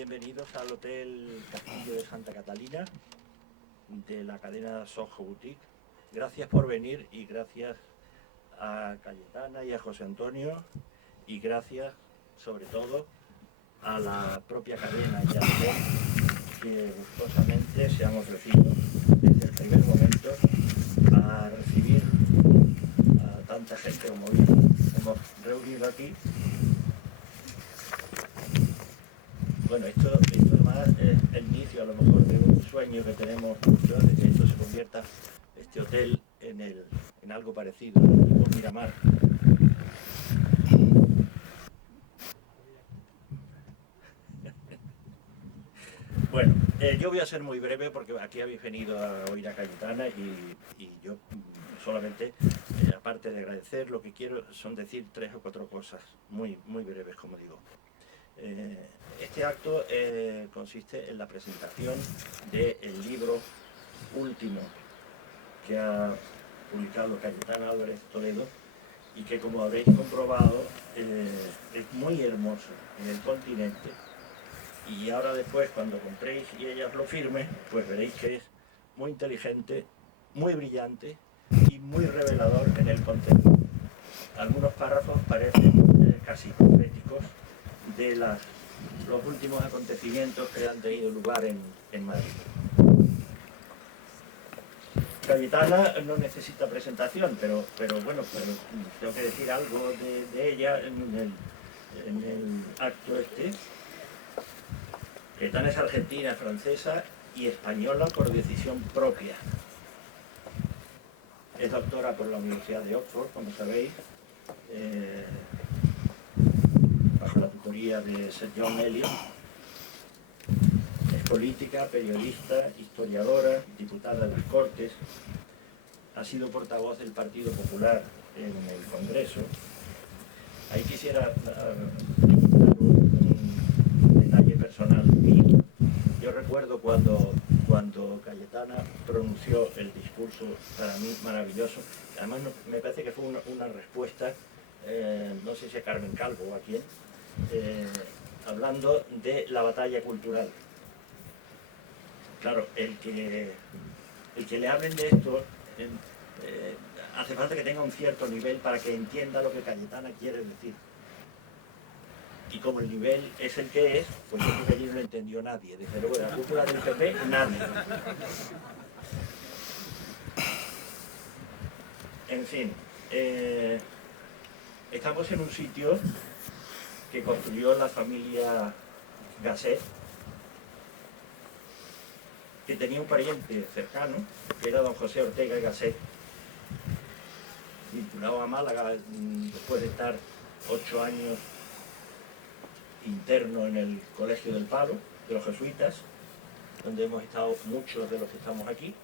Bienvenidos al Hotel Castillo de Santa Catalina de la cadena Soho Boutique. Gracias por venir y gracias a Cayetana y a José Antonio y gracias sobre todo a la propia cadena y al hotel que gustosamente se han ofrecido desde el primer momento a recibir a tanta gente como hoy hemos reunido aquí. Bueno, esto además es el inicio a lo mejor de un sueño que tenemos muchos, de que esto se convierta, este hotel, en algo parecido, un Miramar. Bueno, yo voy a ser muy breve porque aquí habéis venido a oír a Cayetana y yo solamente, aparte de agradecer, lo que quiero son decir 3 o 4 cosas muy breves, como digo. Este acto consiste en la presentación del libro último que ha publicado Cayetana Álvarez Toledo y que, como habréis comprobado, es muy hermoso en el continente, y ahora después, cuando compréis y ella os lo firme, pues veréis que es muy inteligente, muy brillante y muy revelador en el contenido. Algunos párrafos parecen casi proféticos de los últimos acontecimientos que han tenido lugar en Madrid. Cayetana no necesita presentación, pero tengo que decir algo de ella en el acto este. Cayetana es argentina, francesa y española por decisión propia. Es doctora por la Universidad de Oxford, como sabéis, bajo la tutoría de Sir John Eliot. Es política, periodista, historiadora, diputada de las Cortes. Ha sido portavoz del Partido Popular en el Congreso. Ahí quisiera dar un detalle personal mío. Yo recuerdo cuando Cayetana pronunció el discurso, para mí maravilloso. Además me parece que fue una respuesta, no sé si a Carmen Calvo o a quién, hablando de la batalla cultural. Claro, el que le hablen de esto hace falta que tenga un cierto nivel para que entienda lo que Cayetana quiere decir. Y como el nivel es el que es, pues yo creo que allí no lo entendió nadie. Desde luego de la cúpula del PP, nadie. En fin, estamos en un sitio que construyó la familia Gasset, que tenía un pariente cercano, que era don José Ortega y Gasset, vinculado a Málaga después de estar 8 años interno en el Colegio del Palo, de los jesuitas, donde hemos estado muchos de los que estamos aquí.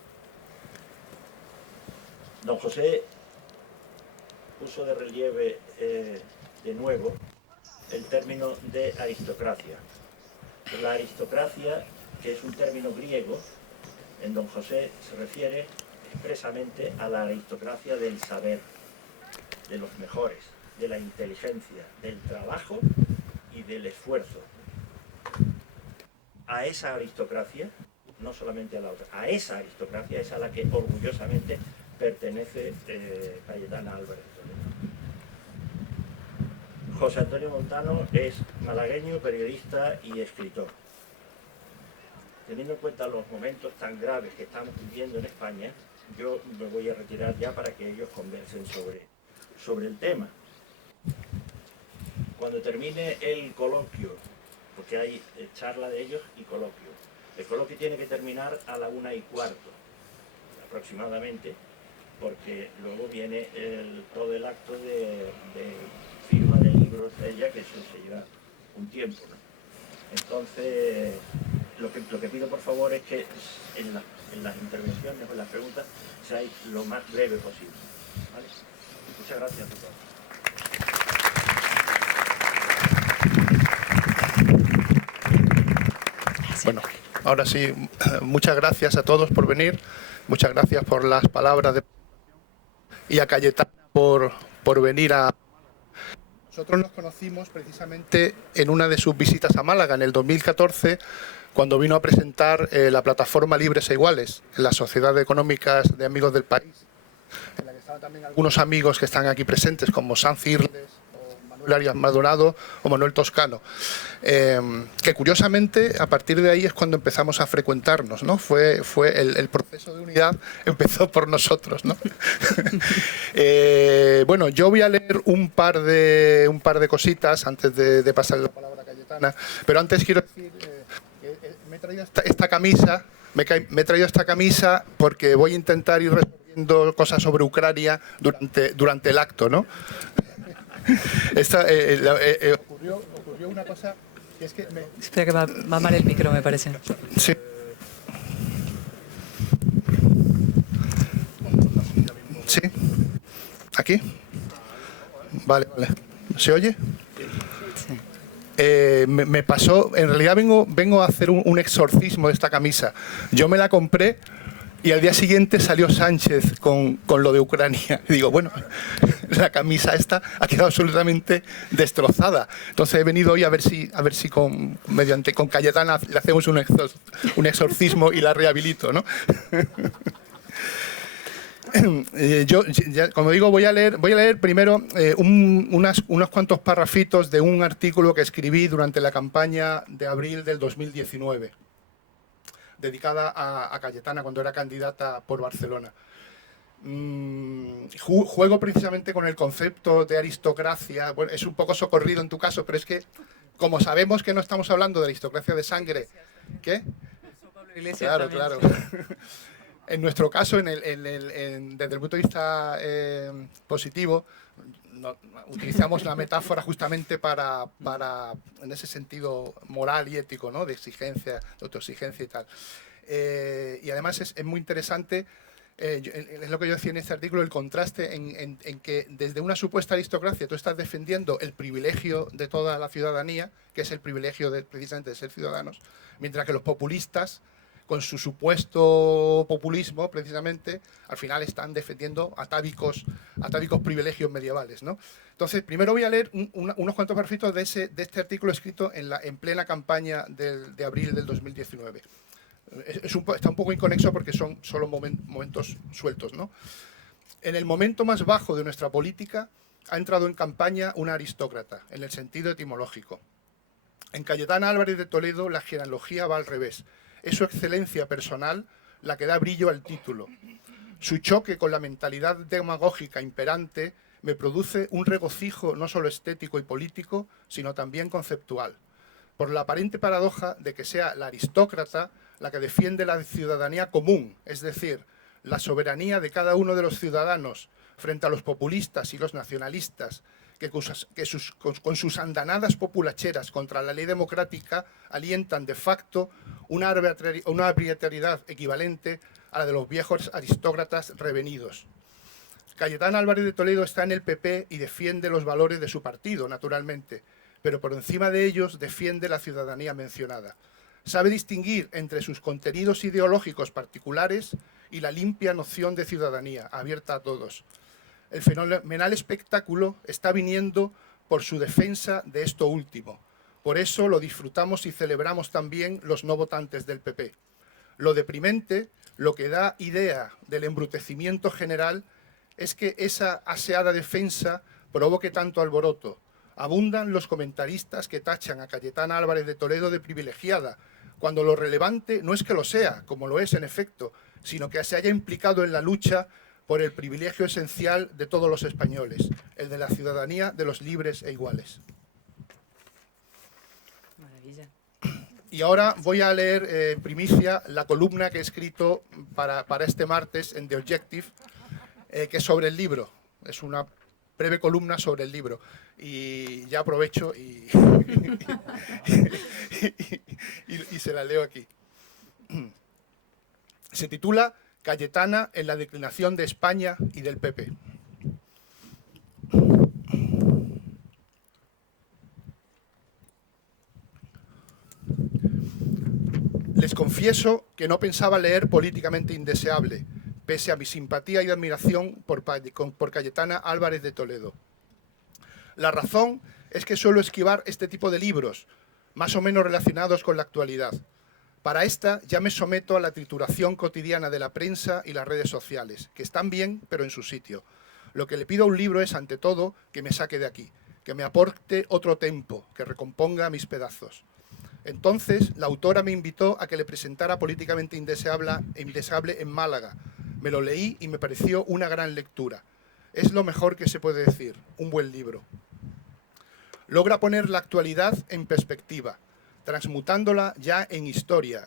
Don José puso de relieve de nuevo el término de aristocracia. La aristocracia, que es un término griego, en don José se refiere expresamente a la aristocracia del saber, de los mejores, de la inteligencia, del trabajo y del esfuerzo. A esa aristocracia, no solamente a la otra, a esa aristocracia es a la que orgullosamente pertenece Cayetana Álvarez Toledo. José Antonio Montano es malagueño, periodista y escritor. Teniendo en cuenta los momentos tan graves que estamos viviendo en España, yo me voy a retirar ya para que ellos conversen sobre el tema. Cuando termine el coloquio, porque hay charla de ellos y coloquio, el coloquio tiene que terminar a la 1:15 aproximadamente, porque luego viene todo el acto de firma de libros de ella, que eso se lleva un tiempo, ¿no? Entonces, lo que pido por favor es que en las intervenciones o en las preguntas seáis lo más breve posible, ¿vale? Muchas gracias a todos. Bueno, ahora sí, muchas gracias a todos por venir, muchas gracias por las palabras y a Cayetana por venir a Nosotros nos conocimos precisamente en una de sus visitas a Málaga en el 2014, cuando vino a presentar la plataforma Libres e Iguales en la Sociedad Económicas de Amigos del País, en la que estaban también algunos amigos que están aquí presentes, como Sanz Irles, o Manuel Arias Maldonado o Manuel Toscano, que curiosamente a partir de ahí es cuando empezamos a frecuentarnos, ¿no? Fue el proceso de unidad empezó por nosotros, ¿no? Bueno, yo voy a leer un par de cositas antes de pasar la palabra a Cayetana, pero antes quiero decir me he traído esta camisa, me he traído esta camisa porque voy a intentar ir resolviendo cosas sobre Ucrania durante el acto, ¿no? Ocurrió una cosa que es que... Espera que va mal el micro, me parece. Sí. ¿Sí? ¿Aquí? Vale, vale. ¿Se oye? Sí. Me pasó, en realidad vengo a hacer un exorcismo de esta camisa. Yo me la compré y al día siguiente salió Sánchez con lo de Ucrania. Y digo, bueno, la camisa esta ha quedado absolutamente destrozada. Entonces he venido hoy a ver si con Cayetana le hacemos un exorcismo y la rehabilito, ¿no? Yo, como digo, voy a leer primero unos cuantos parrafitos de un artículo que escribí durante la campaña de abril del 2019, dedicada a Cayetana cuando era candidata por Barcelona. Juego precisamente con el concepto de aristocracia. Bueno, es un poco socorrido en tu caso, pero es que, como sabemos que no estamos hablando de aristocracia de sangre, ¿qué? Claro, claro. En nuestro caso, desde el punto de vista positivo, utilizamos la metáfora justamente para en ese sentido moral y ético, ¿no? De exigencia, de autoexigencia y tal. Y además es muy interesante, es lo que yo decía en este artículo, el contraste en que desde una supuesta aristocracia tú estás defendiendo el privilegio de toda la ciudadanía, que es el privilegio precisamente de ser ciudadanos, mientras que los populistas, con su supuesto populismo, precisamente, al final están defendiendo atávicos privilegios medievales, ¿no? Entonces, primero voy a leer unos cuantos parrafitos de este artículo escrito en plena campaña de abril del 2019. Está un poco inconexo porque son solo momentos sueltos, ¿no? En el momento más bajo de nuestra política ha entrado en campaña una aristócrata, en el sentido etimológico. En Cayetana Álvarez de Toledo la genealogía va al revés. Es su excelencia personal la que da brillo al título. Su choque con la mentalidad demagógica imperante me produce un regocijo no solo estético y político, sino también conceptual, por la aparente paradoja de que sea la aristócrata la que defiende la ciudadanía común, es decir, la soberanía de cada uno de los ciudadanos frente a los populistas y los nacionalistas, que con sus andanadas populacheras contra la ley democrática alientan de facto una arbitrariedad equivalente a la de los viejos aristócratas revenidos. Cayetana Álvarez de Toledo está en el PP y defiende los valores de su partido, naturalmente, pero por encima de ellos defiende la ciudadanía mencionada. Sabe distinguir entre sus contenidos ideológicos particulares y la limpia noción de ciudadanía, abierta a todos. El fenomenal espectáculo está viniendo por su defensa de esto último. Por eso lo disfrutamos y celebramos también los no votantes del PP. Lo deprimente, lo que da idea del embrutecimiento general, es que esa aseada defensa provoque tanto alboroto. Abundan los comentaristas que tachan a Cayetana Álvarez de Toledo de privilegiada, cuando lo relevante no es que lo sea, como lo es en efecto, sino que se haya implicado en la lucha por el privilegio esencial de todos los españoles, el de la ciudadanía de los libres e iguales. Maravilla. Y ahora voy a leer en primicia la columna que he escrito para este martes en The Objective, que es sobre el libro. Es una breve columna sobre el libro. Y ya aprovecho y se la leo aquí. Se titula Cayetana en la declinación de España y del PP. Les confieso que no pensaba leer Políticamente Indeseable, pese a mi simpatía y admiración por Cayetana Álvarez de Toledo. La razón es que suelo esquivar este tipo de libros, más o menos relacionados con la actualidad. Para esta ya me someto a la trituración cotidiana de la prensa y las redes sociales, que están bien, pero en su sitio. Lo que le pido a un libro es, ante todo, que me saque de aquí, que me aporte otro tempo, que recomponga mis pedazos. Entonces, la autora me invitó a que le presentara Políticamente Indeseable en Málaga. Me lo leí y me pareció una gran lectura. Es lo mejor que se puede decir, un buen libro. Logra poner la actualidad en perspectiva, transmutándola ya en historia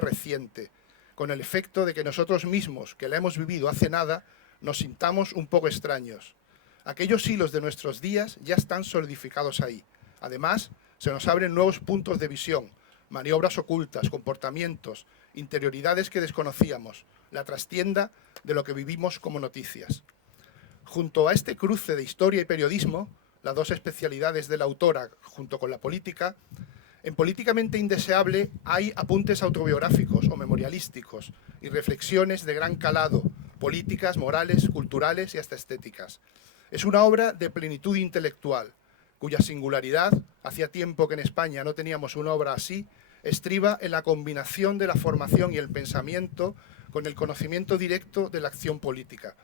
reciente, con el efecto de que nosotros mismos, que la hemos vivido hace nada, nos sintamos un poco extraños. Aquellos hilos de nuestros días ya están solidificados ahí. Además, se nos abren nuevos puntos de visión, maniobras ocultas, comportamientos, interioridades que desconocíamos, la trastienda de lo que vivimos como noticias. Junto a este cruce de historia y periodismo, las dos especialidades de la autora, junto con la política, en Políticamente Indeseable hay apuntes autobiográficos o memorialísticos y reflexiones de gran calado, políticas, morales, culturales y hasta estéticas. Es una obra de plenitud intelectual, cuya singularidad, hacía tiempo que en España no teníamos una obra así, estriba en la combinación de la formación y el pensamiento con el conocimiento directo de la acción política.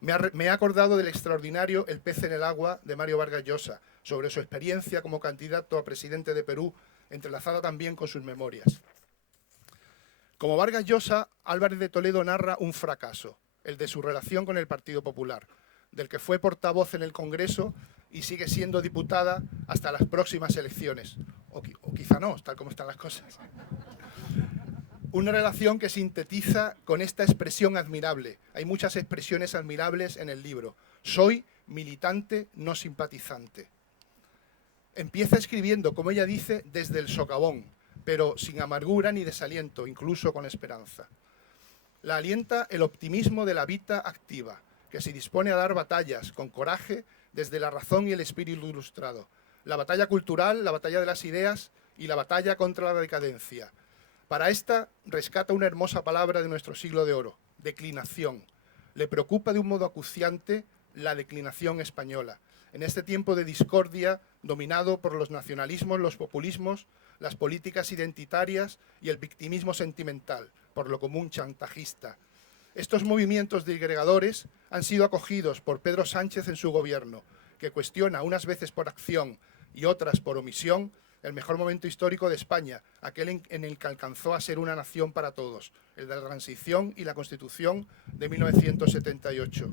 Me he acordado del extraordinario El pez en el agua de Mario Vargas Llosa, sobre su experiencia como candidato a presidente de Perú, entrelazada también con sus memorias. Como Vargas Llosa, Álvarez de Toledo narra un fracaso, el de su relación con el Partido Popular, del que fue portavoz en el Congreso y sigue siendo diputada hasta las próximas elecciones. O quizá no, tal como están las cosas. Una relación que sintetiza con esta expresión admirable. Hay muchas expresiones admirables en el libro. Soy militante, no simpatizante. Empieza escribiendo, como ella dice, desde el socavón, pero sin amargura ni desaliento, incluso con esperanza. La alienta el optimismo de la vida activa, que se dispone a dar batallas con coraje desde la razón y el espíritu ilustrado. La batalla cultural, la batalla de las ideas y la batalla contra la decadencia. Para esta rescata una hermosa palabra de nuestro siglo de oro, declinación. Le preocupa de un modo acuciante la declinación española. En este tiempo de discordia, dominado por los nacionalismos, los populismos, las políticas identitarias y el victimismo sentimental, por lo común chantajista. Estos movimientos disgregadores han sido acogidos por Pedro Sánchez en su gobierno, que cuestiona unas veces por acción y otras por omisión el mejor momento histórico de España, aquel en el que alcanzó a ser una nación para todos, el de la transición y la Constitución de 1978.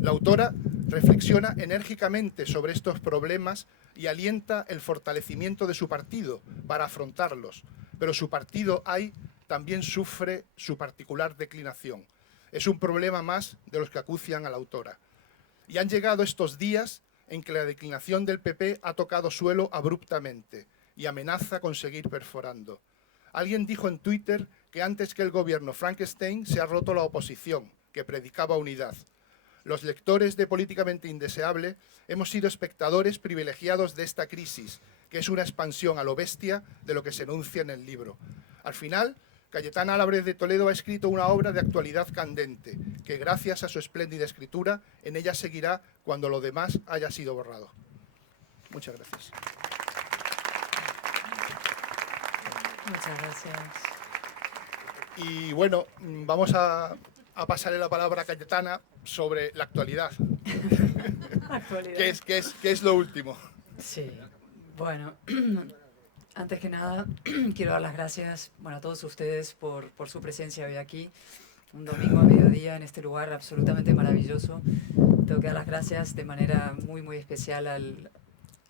La autora reflexiona enérgicamente sobre estos problemas y alienta el fortalecimiento de su partido para afrontarlos, pero su partido también sufre su particular declinación. Es un problema más de los que acucian a la autora. Y han llegado estos días en que la declinación del PP ha tocado suelo abruptamente y amenaza con seguir perforando. Alguien dijo en Twitter que antes que el gobierno Frankenstein se ha roto la oposición, que predicaba unidad. Los lectores de Políticamente Indeseable hemos sido espectadores privilegiados de esta crisis, que es una expansión a lo bestia de lo que se enuncia en el libro. Al final, Cayetana Álvarez de Toledo ha escrito una obra de actualidad candente, que gracias a su espléndida escritura, en ella seguirá cuando lo demás haya sido borrado. Muchas gracias. Muchas gracias. Y bueno, vamos a pasarle la palabra a Cayetana sobre la actualidad. Actualidad. ¿Qué es lo último? Sí, bueno, antes que nada quiero dar las gracias a todos ustedes por su presencia hoy aquí, un domingo a mediodía en este lugar absolutamente maravilloso. Tengo que dar las gracias de manera muy, muy especial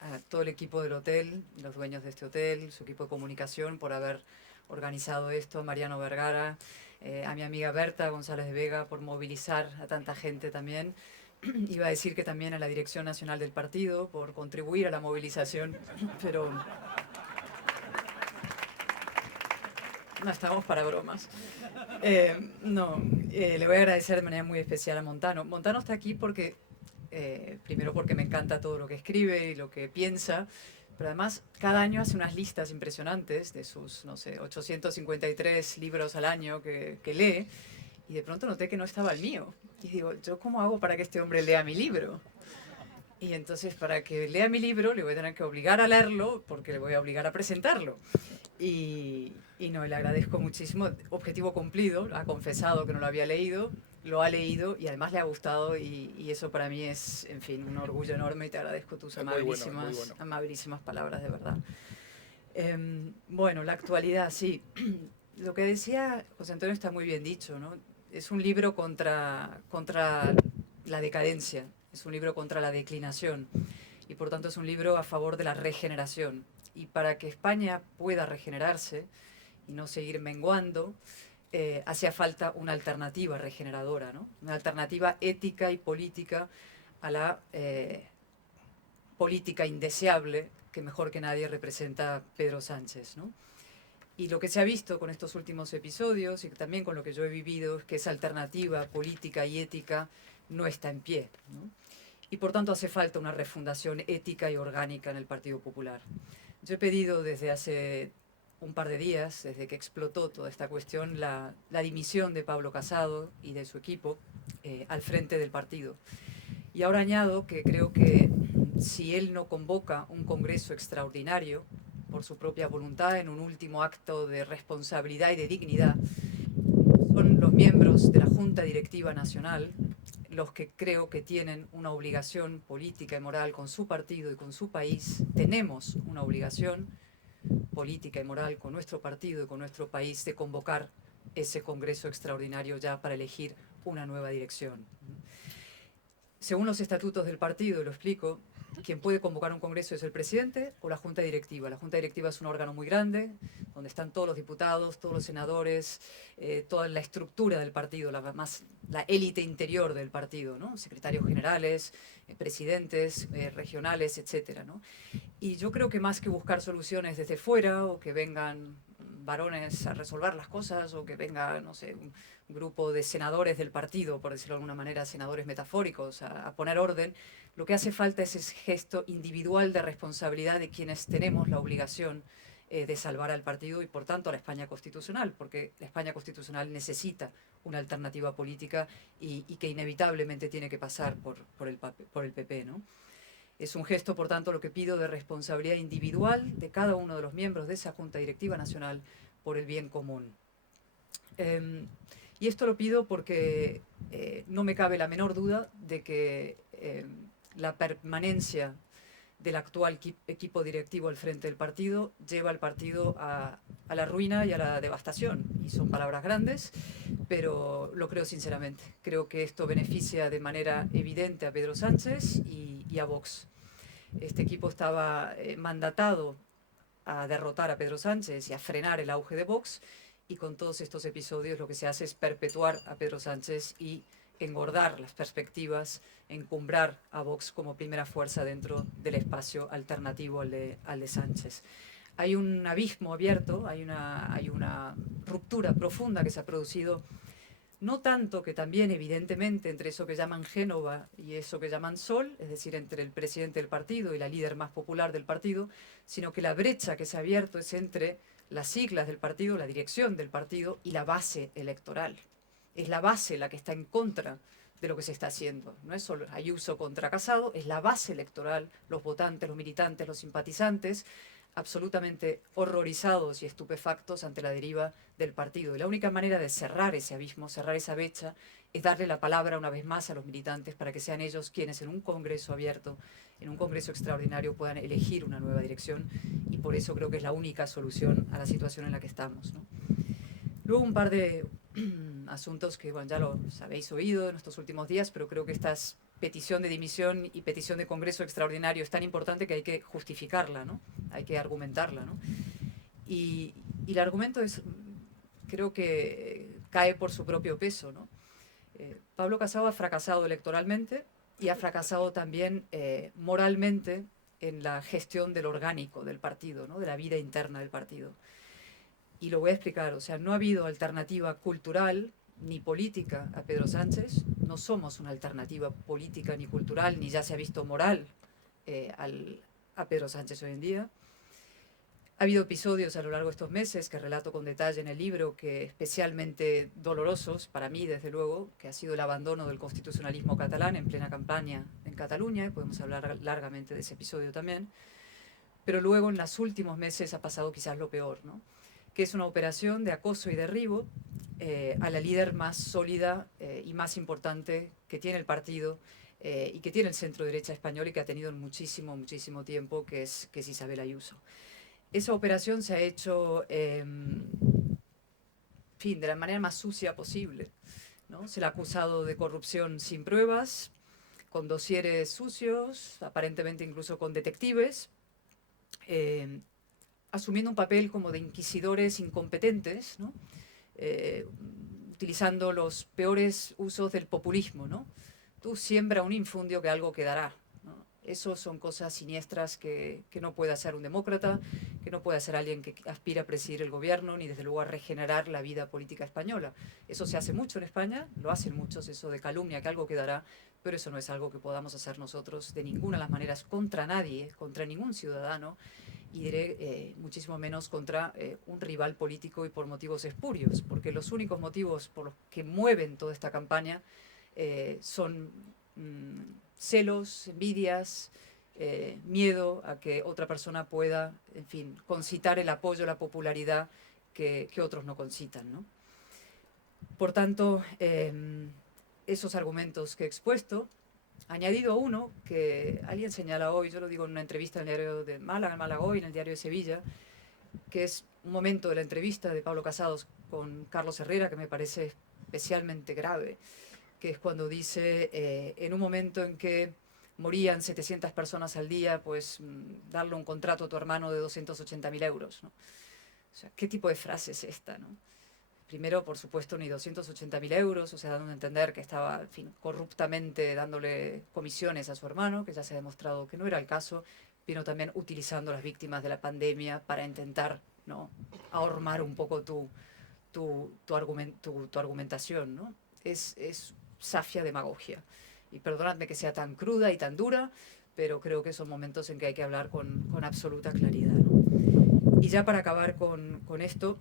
a todo el equipo del hotel, los dueños de este hotel, su equipo de comunicación por haber organizado esto, Mariano Vergara, a mi amiga Berta González de Vega por movilizar a tanta gente también. Iba a decir que también a la Dirección Nacional del Partido por contribuir a la movilización, pero no estamos para bromas. Le voy a agradecer de manera muy especial a Montano. Montano está aquí porque, primero porque me encanta todo lo que escribe y lo que piensa, pero además cada año hace unas listas impresionantes de sus, 853 libros al año que lee, y de pronto noté que no estaba el mío. Y digo, ¿yo cómo hago para que este hombre lea mi libro? Y entonces para que lea mi libro le voy a tener que obligar a leerlo porque le voy a obligar a presentarlo. Y no, le agradezco muchísimo. Objetivo cumplido, ha confesado que no lo había leído, lo ha leído y además le ha gustado y eso para mí es, en fin, un orgullo enorme y te agradezco tus amabilísimas palabras, de verdad. Bueno, la actualidad, sí. Lo que decía José Antonio está muy bien dicho, ¿no? Es un libro contra la decadencia, es un libro contra la declinación y por tanto es un libro a favor de la regeneración. Y para que España pueda regenerarse y no seguir menguando, hacía falta una alternativa regeneradora, ¿no? Una alternativa ética y política a la política indeseable que mejor que nadie representa Pedro Sánchez, ¿no? Y lo que se ha visto con estos últimos episodios y también con lo que yo he vivido es que esa alternativa política y ética no está en pie, ¿no? Y por tanto hace falta una refundación ética y orgánica en el Partido Popular. Yo he pedido desde hace un par de días, desde que explotó toda esta cuestión, la dimisión de Pablo Casado y de su equipo al frente del partido. Y ahora añado que creo que si él no convoca un congreso extraordinario por su propia voluntad, en un último acto de responsabilidad y de dignidad, son los miembros de la Junta Directiva Nacional los que creo que tienen una obligación política y moral con su partido y con su país. Tenemos una obligación política y moral con nuestro partido y con nuestro país de convocar ese congreso extraordinario ya para elegir una nueva dirección. Según los estatutos del partido, lo explico, quien puede convocar un congreso es el presidente o la junta directiva. La junta directiva es un órgano muy grande, donde están todos los diputados, todos los senadores, toda la estructura del partido, la élite interior del partido, ¿no? Secretarios generales, presidentes regionales, etcétera, ¿no? Y yo creo que más que buscar soluciones desde fuera o que vengan varones a resolver las cosas o que venga, no sé, un grupo de senadores del partido, por decirlo de alguna manera, senadores metafóricos, a poner orden, lo que hace falta es ese gesto individual de responsabilidad de quienes tenemos la obligación de salvar al partido y por tanto a la España constitucional, porque la España constitucional necesita una alternativa política y que inevitablemente tiene que pasar por el PP, ¿no? Es un gesto, por tanto, lo que pido de responsabilidad individual de cada uno de los miembros de esa Junta Directiva Nacional por el bien común. Y esto lo pido porque no me cabe la menor duda de que la permanencia del actual equipo directivo al frente del partido lleva al partido a la ruina y a la devastación. Y son palabras grandes, pero lo creo sinceramente. Creo que esto beneficia de manera evidente a Pedro Sánchez y a Vox. Este equipo estaba mandatado a derrotar a Pedro Sánchez y a frenar el auge de Vox, y con todos estos episodios lo que se hace es perpetuar a Pedro Sánchez y engordar las perspectivas, encumbrar a Vox como primera fuerza dentro del espacio alternativo al de Sánchez. Hay un abismo abierto, hay una ruptura profunda que se ha producido, no tanto que también evidentemente entre eso que llaman Génova y eso que llaman Sol, es decir, entre el presidente del partido y la líder más popular del partido, sino que la brecha que se ha abierto es entre las siglas del partido, la dirección del partido y la base electoral. Es la base la que está en contra de lo que se está haciendo. No es solo Ayuso contra Casado, es la base electoral, los votantes, los militantes, los simpatizantes, absolutamente horrorizados y estupefactos ante la deriva del partido. Y la única manera de cerrar ese abismo, cerrar esa brecha, es darle la palabra una vez más a los militantes para que sean ellos quienes en un congreso abierto, en un congreso extraordinario, puedan elegir una nueva dirección, y por eso creo que es la única solución a la situación en la que estamos, ¿no? Luego un par de asuntos que, bueno, ya los habéis oído en estos últimos días, pero creo que esta petición de dimisión y petición de congreso extraordinario es tan importante que hay que justificarla, ¿no? Hay que argumentarla, ¿no? Y el argumento es, creo que cae por su propio peso, ¿no? Pablo Casado ha fracasado electoralmente y ha fracasado también moralmente en la gestión del orgánico del partido, ¿no? De la vida interna del partido. Y lo voy a explicar, o sea, no ha habido alternativa cultural ni política a Pedro Sánchez, no somos una alternativa política ni cultural, ni ya se ha visto moral a Pedro Sánchez hoy en día. Ha habido episodios a lo largo de estos meses que relato con detalle en el libro, que especialmente dolorosos para mí, desde luego, que ha sido el abandono del constitucionalismo catalán en plena campaña en Cataluña, y podemos hablar largamente de ese episodio también. Pero luego en los últimos meses ha pasado quizás lo peor, ¿no? Que es una operación de acoso y derribo a la líder más sólida y más importante que tiene el partido y que tiene el centro derecha español y que ha tenido en muchísimo, muchísimo tiempo, que es Isabel Ayuso. Esa operación se ha hecho, fin, de la manera más sucia posible, ¿no? Se le ha acusado de corrupción sin pruebas, con dosieres sucios, aparentemente incluso con detectives, asumiendo un papel como de inquisidores incompetentes, ¿no? Utilizando los peores usos del populismo, ¿no? Tú siembra un infundio que algo quedará, ¿no? Eso son cosas siniestras que no puede hacer un demócrata, que no puede hacer alguien que aspira a presidir el gobierno, ni desde luego a regenerar la vida política española. Eso se hace mucho en España, lo hacen muchos, eso de calumnia, que algo quedará, pero eso no es algo que podamos hacer nosotros de ninguna de las maneras contra nadie, contra ningún ciudadano, y diré muchísimo menos contra un rival político y por motivos espurios, porque los únicos motivos por los que mueven toda esta campaña son celos, envidias, miedo a que otra persona pueda, en fin, concitar el apoyo, la popularidad que otros no concitan, ¿no? Por tanto, esos argumentos que he expuesto, añadido a uno que alguien señala hoy, yo lo digo en una entrevista en el diario de Málaga, en Málaga Hoy, en el diario de Sevilla, que es un momento de la entrevista de Pablo Casados con Carlos Herrera que me parece especialmente grave, que es cuando dice, en un momento en que morían 700 personas al día, pues darle un contrato a tu hermano de 280.000 euros, ¿no? O sea, ¿qué tipo de frase es esta, no? Primero, por supuesto, ni 280.000 euros, o sea, dando a entender que estaba, en fin, corruptamente dándole comisiones a su hermano, que ya se ha demostrado que no era el caso, pero también utilizando a las víctimas de la pandemia para intentar, ¿no?, ahormar un poco tu argumentación, ¿no? Es safia demagogia. Y perdonadme que sea tan cruda y tan dura, pero creo que son momentos en que hay que hablar con absoluta claridad, ¿no? Y ya para acabar con esto,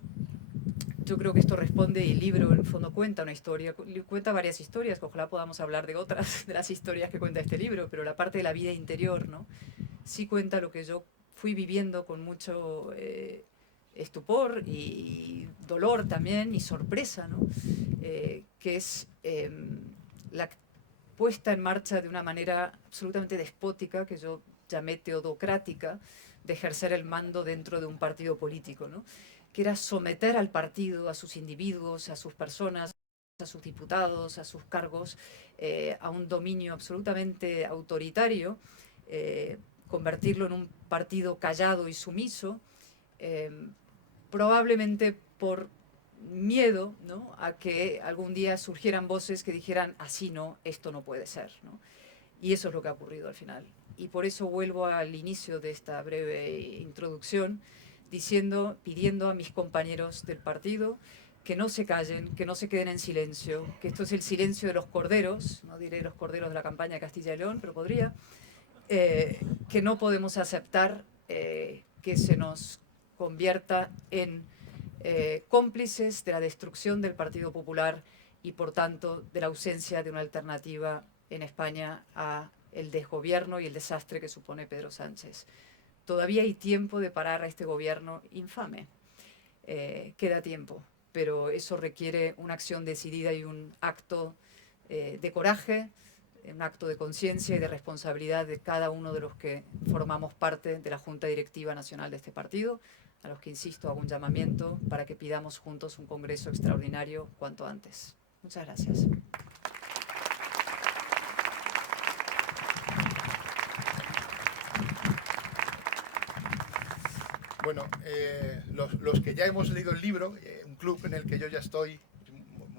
yo creo que esto responde, y el libro en el fondo cuenta una historia, cuenta varias historias, que ojalá podamos hablar de otras de las historias que cuenta este libro, pero la parte de la vida interior, ¿no?, sí cuenta lo que yo fui viviendo con mucho estupor y dolor también, y sorpresa, ¿no?, que es la puesta en marcha de una manera absolutamente despótica, que yo llamé teodocrática, de ejercer el mando dentro de un partido político, ¿no?, que era someter al partido, a sus individuos, a sus personas, a sus diputados, a sus cargos, a un dominio absolutamente autoritario, convertirlo en un partido callado y sumiso, probablemente por miedo, ¿no?, a que algún día surgieran voces que dijeran, así no, esto no puede ser, ¿no? Y eso es lo que ha ocurrido al final. Y por eso vuelvo al inicio de esta breve introducción, pidiendo a mis compañeros del partido que no se callen, que no se queden en silencio, que esto es el silencio de los corderos, no diré los corderos de la campaña de Castilla y León, pero podría, que no podemos aceptar que se nos convierta en cómplices de la destrucción del Partido Popular y, por tanto, de la ausencia de una alternativa en España a el desgobierno y el desastre que supone Pedro Sánchez. Todavía hay tiempo de parar a este gobierno infame. Queda tiempo, pero eso requiere una acción decidida y un acto de coraje, un acto de conciencia y de responsabilidad de cada uno de los que formamos parte de la Junta Directiva Nacional de este partido, a los que, insisto, hago un llamamiento para que pidamos juntos un congreso extraordinario cuanto antes. Muchas gracias. Bueno, los que ya hemos leído el libro, un club en el que yo ya estoy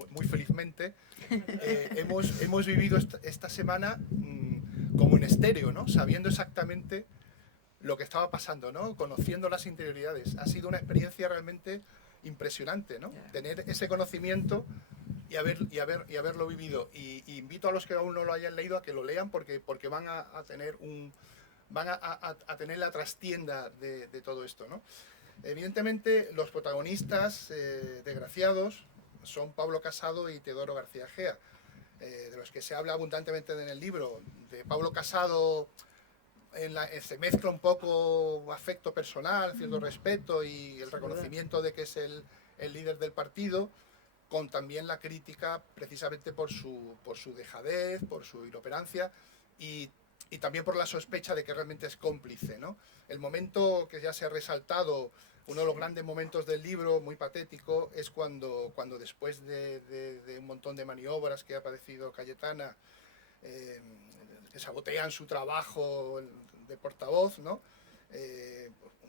muy felizmente, hemos vivido esta semana como en estéreo, ¿no?, sabiendo exactamente lo que estaba pasando, ¿no?, conociendo las interioridades. Ha sido una experiencia realmente impresionante, ¿no?, tener ese conocimiento y haberlo vivido. Y invito a los que aún no lo hayan leído a que lo lean, porque van a tener tener la trastienda de todo esto, ¿no? Evidentemente, los protagonistas desgraciados son Pablo Casado y Teodoro García Egea, de los que se habla abundantemente en el libro. De Pablo Casado se mezcla un poco afecto personal, cierto respeto y el reconocimiento de que es el líder del partido, con también la crítica precisamente por su dejadez, por su inoperancia y también por la sospecha de que realmente es cómplice, ¿no? El momento que ya se ha resaltado, uno de los grandes momentos del libro, muy patético, es cuando después de un montón de maniobras que ha padecido Cayetana, que sabotean su trabajo de portavoz, ¿no?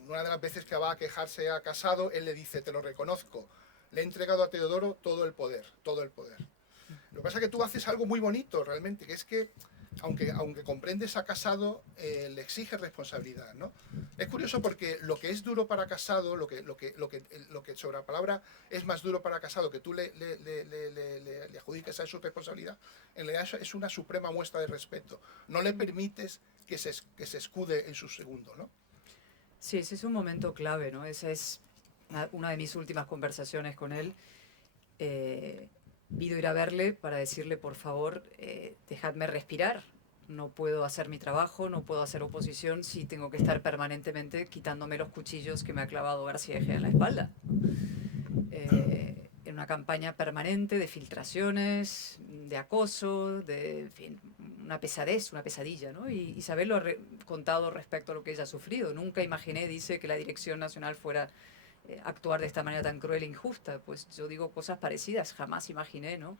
Una de las veces que va a quejarse a Casado, él le dice: te lo reconozco, le he entregado a Teodoro todo el poder, todo el poder. Lo que pasa es que tú haces algo muy bonito realmente, que es que aunque comprendes a Casado, le exige responsabilidad, ¿no? Es curioso porque lo que es duro para Casado, lo que sobre la palabra es más duro para Casado, que tú le adjudiques a su responsabilidad, en realidad es una suprema muestra de respeto. No le permites que se escude en su segundo, ¿no? Sí, ese es un momento clave, ¿no? Esa es una de mis últimas conversaciones con él. Pido ir a verle para decirle: por favor, dejadme respirar. No puedo hacer mi trabajo, no puedo hacer oposición si tengo que estar permanentemente quitándome los cuchillos que me ha clavado García Egea en la espalda. En una campaña permanente de filtraciones, de acoso, en fin, una pesadez, una pesadilla, ¿no? Y Isabel lo ha contado respecto a lo que ella ha sufrido. Nunca imaginé, dice, que la Dirección Nacional fuera actuar de esta manera tan cruel e injusta. Pues yo digo cosas parecidas, jamás imaginé, ¿no?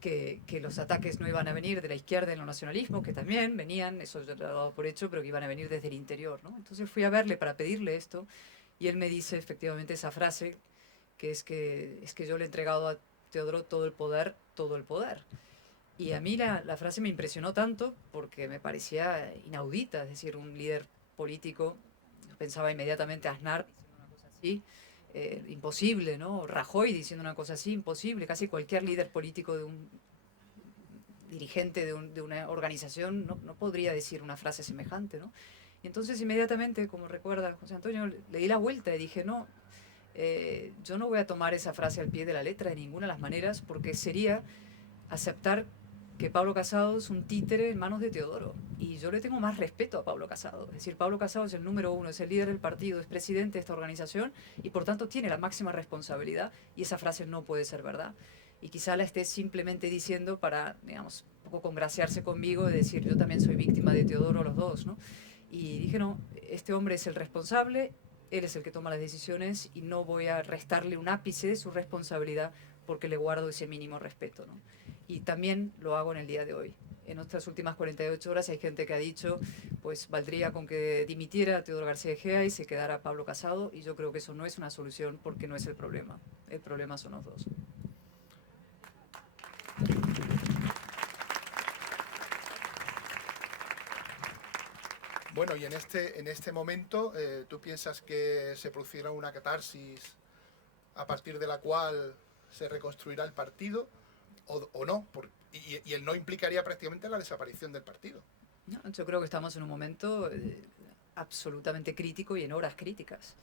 Que los ataques no iban a venir de la izquierda en el nacionalismo, que también venían, eso yo lo he dado por hecho, pero que iban a venir desde el interior, ¿no? Entonces fui a verle para pedirle esto y él me dice efectivamente esa frase, que es que yo le he entregado a Teodoro todo el poder, todo el poder. Y a mí la frase me impresionó tanto porque me parecía inaudita, es decir, un líder político, pensaba inmediatamente a Aznar diciendo una cosa así, imposible, ¿no? Rajoy diciendo una cosa así, imposible. Casi cualquier líder político, de un dirigente de una organización, no podría decir una frase semejante, ¿no? Y entonces inmediatamente, como recuerda José Antonio, le di la vuelta y dije: no, yo no voy a tomar esa frase al pie de la letra de ninguna de las maneras, porque sería aceptar que Pablo Casado es un títere en manos de Teodoro. Y yo le tengo más respeto a Pablo Casado. Es decir, Pablo Casado es el número uno, es el líder del partido, es presidente de esta organización y por tanto tiene la máxima responsabilidad, y esa frase no puede ser verdad. Y quizá la esté simplemente diciendo para, digamos, un poco congraciarse conmigo, de decir: yo también soy víctima de Teodoro, los dos, ¿no? Y dije: no, este hombre es el responsable, él es el que toma las decisiones y no voy a restarle un ápice de su responsabilidad porque le guardo ese mínimo respeto, ¿no? Y también lo hago en el día de hoy. En nuestras últimas 48 horas hay gente que ha dicho: pues valdría con que dimitiera Teodoro García Egea y se quedara Pablo Casado, y yo creo que eso no es una solución, porque no es el problema son los dos. Bueno, y en este momento, ¿tú piensas que se producirá una catarsis a partir de la cual se reconstruirá el partido o no? Y el no implicaría prácticamente la desaparición del partido. No, yo creo que estamos en un momento absolutamente crítico y en horas críticas.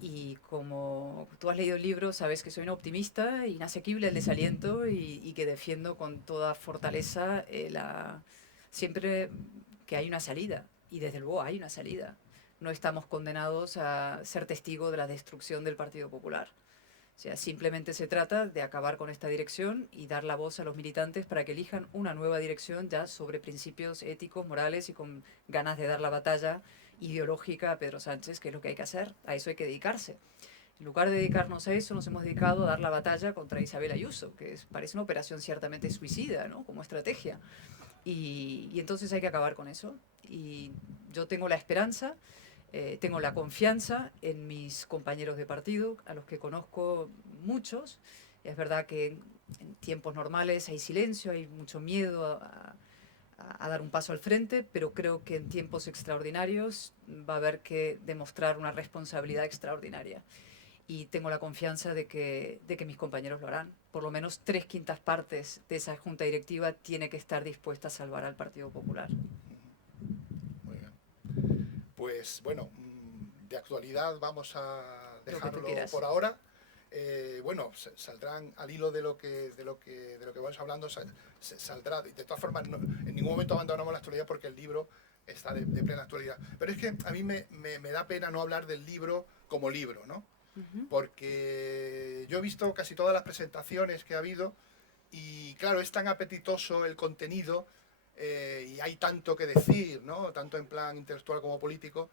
Y como tú has leído el libro, sabes que soy una optimista inasequible al desaliento, y que defiendo con toda fortaleza siempre que hay una salida. Y desde luego hay una salida. No estamos condenados a ser testigos de la destrucción del Partido Popular. O sea, simplemente se trata de acabar con esta dirección y dar la voz a los militantes para que elijan una nueva dirección, ya sobre principios éticos, morales, y con ganas de dar la batalla ideológica a Pedro Sánchez, que es lo que hay que hacer. A eso hay que dedicarse. En lugar de dedicarnos a eso, nos hemos dedicado a dar la batalla contra Isabel Ayuso, que parece una operación ciertamente suicida, ¿no?, como estrategia. Y entonces hay que acabar con eso. Y yo tengo la esperanza, tengo la confianza en mis compañeros de partido, a los que conozco muchos. Es verdad que en tiempos normales hay silencio, hay mucho miedo a dar un paso al frente, pero creo que en tiempos extraordinarios va a haber que demostrar una responsabilidad extraordinaria. Y tengo la confianza de que mis compañeros lo harán. Por lo menos 3/5 partes de esa junta directiva tiene que estar dispuesta a salvar al Partido Popular. Muy bien. Pues bueno, de actualidad vamos a dejarlo por ahora. Bueno, saldrán al hilo de lo que vamos hablando, saldrá. De todas formas, en ningún momento abandonamos la actualidad porque el libro está de plena actualidad. Pero es que a mí me da pena no hablar del libro como libro, ¿no? Porque yo he visto casi todas las presentaciones que ha habido y claro, es tan apetitoso el contenido y hay tanto que decir, ¿no? Tanto en plan intelectual como político,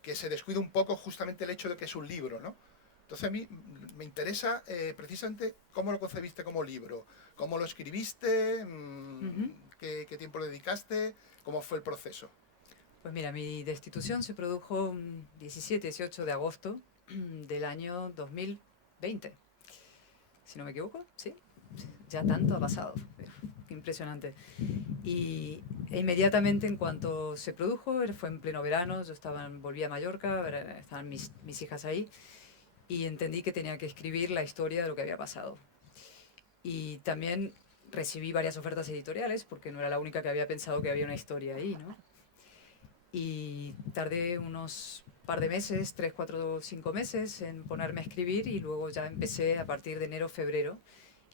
que se descuida un poco justamente el hecho de que es un libro, ¿no? Entonces a mí me interesa precisamente cómo lo concebiste como libro, cómo lo escribiste, qué tiempo le dedicaste, cómo fue el proceso. Pues mira, mi destitución se produjo 17-18 de agosto del año 2020, si no me equivoco, ¿sí? Ya tanto ha pasado, qué impresionante. E inmediatamente en cuanto se produjo, fue en pleno verano, yo volví a Mallorca, estaban mis hijas ahí, y entendí que tenía que escribir la historia de lo que había pasado. Y también recibí varias ofertas editoriales, porque no era la única que había pensado que había una historia ahí, ¿no? Y tardé unos par de meses, 3, 4, 5 meses en ponerme a escribir y luego ya empecé a partir de enero, febrero.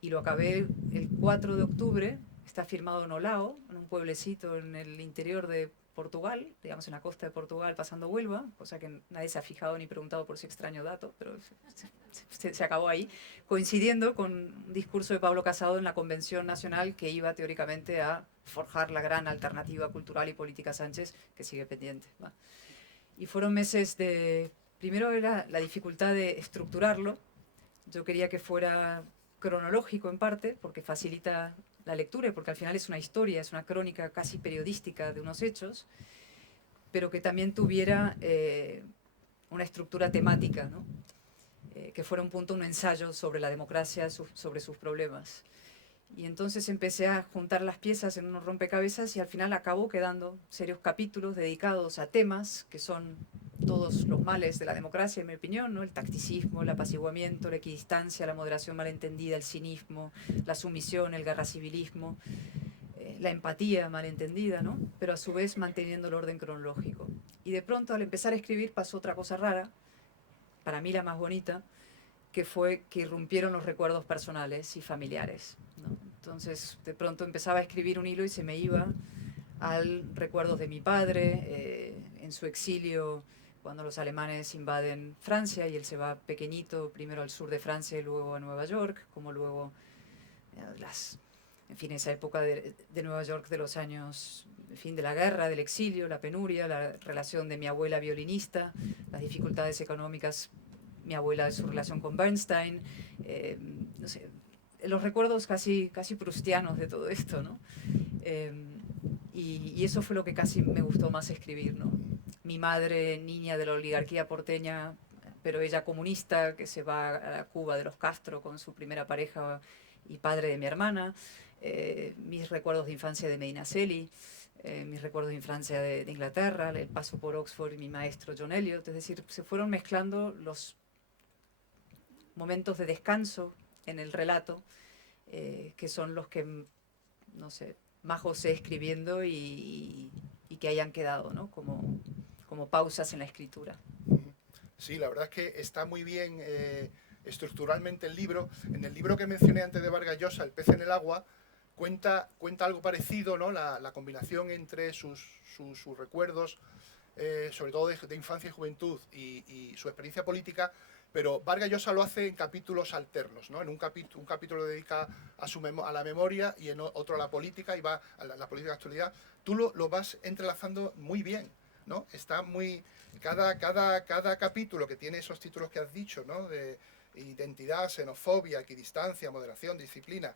Y lo acabé el 4 de octubre, está firmado en Olao, en un pueblecito en el interior de Portugal, digamos en la costa de Portugal, pasando Huelva, cosa que nadie se ha fijado ni preguntado por ese extraño dato, pero se acabó ahí, coincidiendo con un discurso de Pablo Casado en la Convención Nacional que iba teóricamente a forjar la gran alternativa cultural y política Sánchez, que sigue pendiente, ¿va? Y fueron meses de... Primero era la dificultad de estructurarlo. Yo quería que fuera cronológico en parte, porque facilita la lectura, porque al final es una historia, es una crónica casi periodística de unos hechos, pero que también tuviera una estructura temática, ¿no? Que fuera un ensayo sobre la democracia, sobre sus problemas. Y entonces empecé a juntar las piezas en unos rompecabezas y al final acabó quedando serios capítulos dedicados a temas que son todos los males de la democracia, en mi opinión, ¿no? El tacticismo, el apaciguamiento, la equidistancia, la moderación malentendida, el cinismo, la sumisión, el guerracivilismo, la empatía malentendida, ¿no? Pero a su vez manteniendo el orden cronológico. Y de pronto al empezar a escribir pasó otra cosa rara, para mí la más bonita, que fue que irrumpieron los recuerdos personales y familiares, ¿no? Entonces de pronto empezaba a escribir un hilo y se me iba al recuerdos de mi padre en su exilio cuando los alemanes invaden Francia y él se va pequeñito primero al sur de Francia y luego a Nueva York, como luego en fin, esa época de Nueva York de los años, en fin, de la guerra, del exilio, la penuria, la relación de mi abuela violinista, las dificultades económicas, mi abuela, su relación con Bernstein, no sé, los recuerdos casi proustianos de todo esto, ¿no? Y eso fue lo que casi me gustó más escribir, ¿no? Mi madre, niña de la oligarquía porteña, pero ella comunista, que se va a Cuba de los Castro con su primera pareja y padre de mi hermana, mis recuerdos de infancia de Medinaceli, mis recuerdos de infancia de Inglaterra, el paso por Oxford y mi maestro John Eliot, es decir, se fueron mezclando los momentos de descanso en el relato, que son los que, no sé, más José escribiendo y que hayan quedado, ¿no? como pausas en la escritura. Sí, la verdad es que está muy bien estructuralmente el libro. En el libro que mencioné antes de Vargas Llosa, El pez en el agua, cuenta algo parecido, ¿no? La combinación entre sus recuerdos, sobre todo de infancia y juventud, y su experiencia política, pero Vargas Llosa lo hace en capítulos alternos, ¿no? En un capítulo dedica a la memoria y en otro a la política, y va a la política de actualidad. Tú lo vas entrelazando muy bien, ¿no? Está muy... Cada capítulo que tiene esos títulos que has dicho, ¿no? De identidad, xenofobia, equidistancia, moderación, disciplina,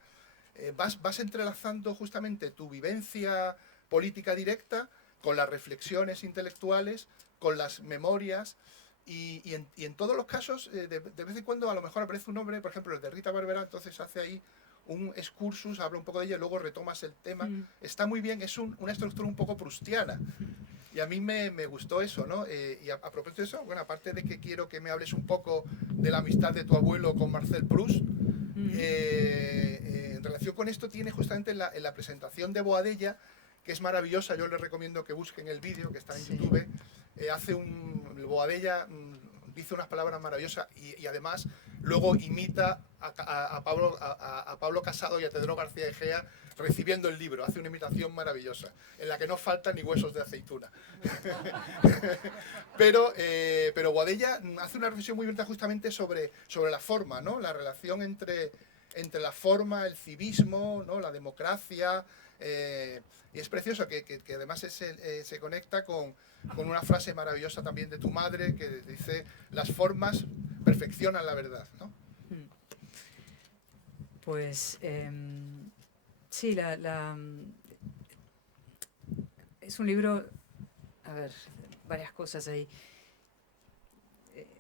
vas entrelazando justamente tu vivencia política directa con las reflexiones intelectuales, con las memorias, y en todos los casos, de vez en cuando a lo mejor aparece un nombre, por ejemplo el de Rita Barberá, entonces hace ahí un excursus, habla un poco de ella y luego retomas el tema. Está muy bien, es una estructura un poco proustiana. Y a mí me gustó eso, ¿no? Y a propósito de eso, bueno, aparte de que quiero que me hables un poco de la amistad de tu abuelo con Marcel Proust, en relación con esto tiene justamente en la presentación de Boadella, que es maravillosa, yo les recomiendo que busquen el vídeo que está en YouTube, Boadella dice unas palabras maravillosas y además luego imita a Pablo Casado y a Tedro García Egea recibiendo el libro. Hace una imitación maravillosa, en la que no faltan ni huesos de aceituna. pero Boadella hace una reflexión muy bonita justamente sobre la forma, ¿no? La relación entre la forma, el civismo, ¿no? La democracia. Y es precioso que además se conecta con una frase maravillosa también de tu madre que dice: las formas perfeccionan la verdad, ¿no? Pues sí, es un libro, a ver, varias cosas ahí.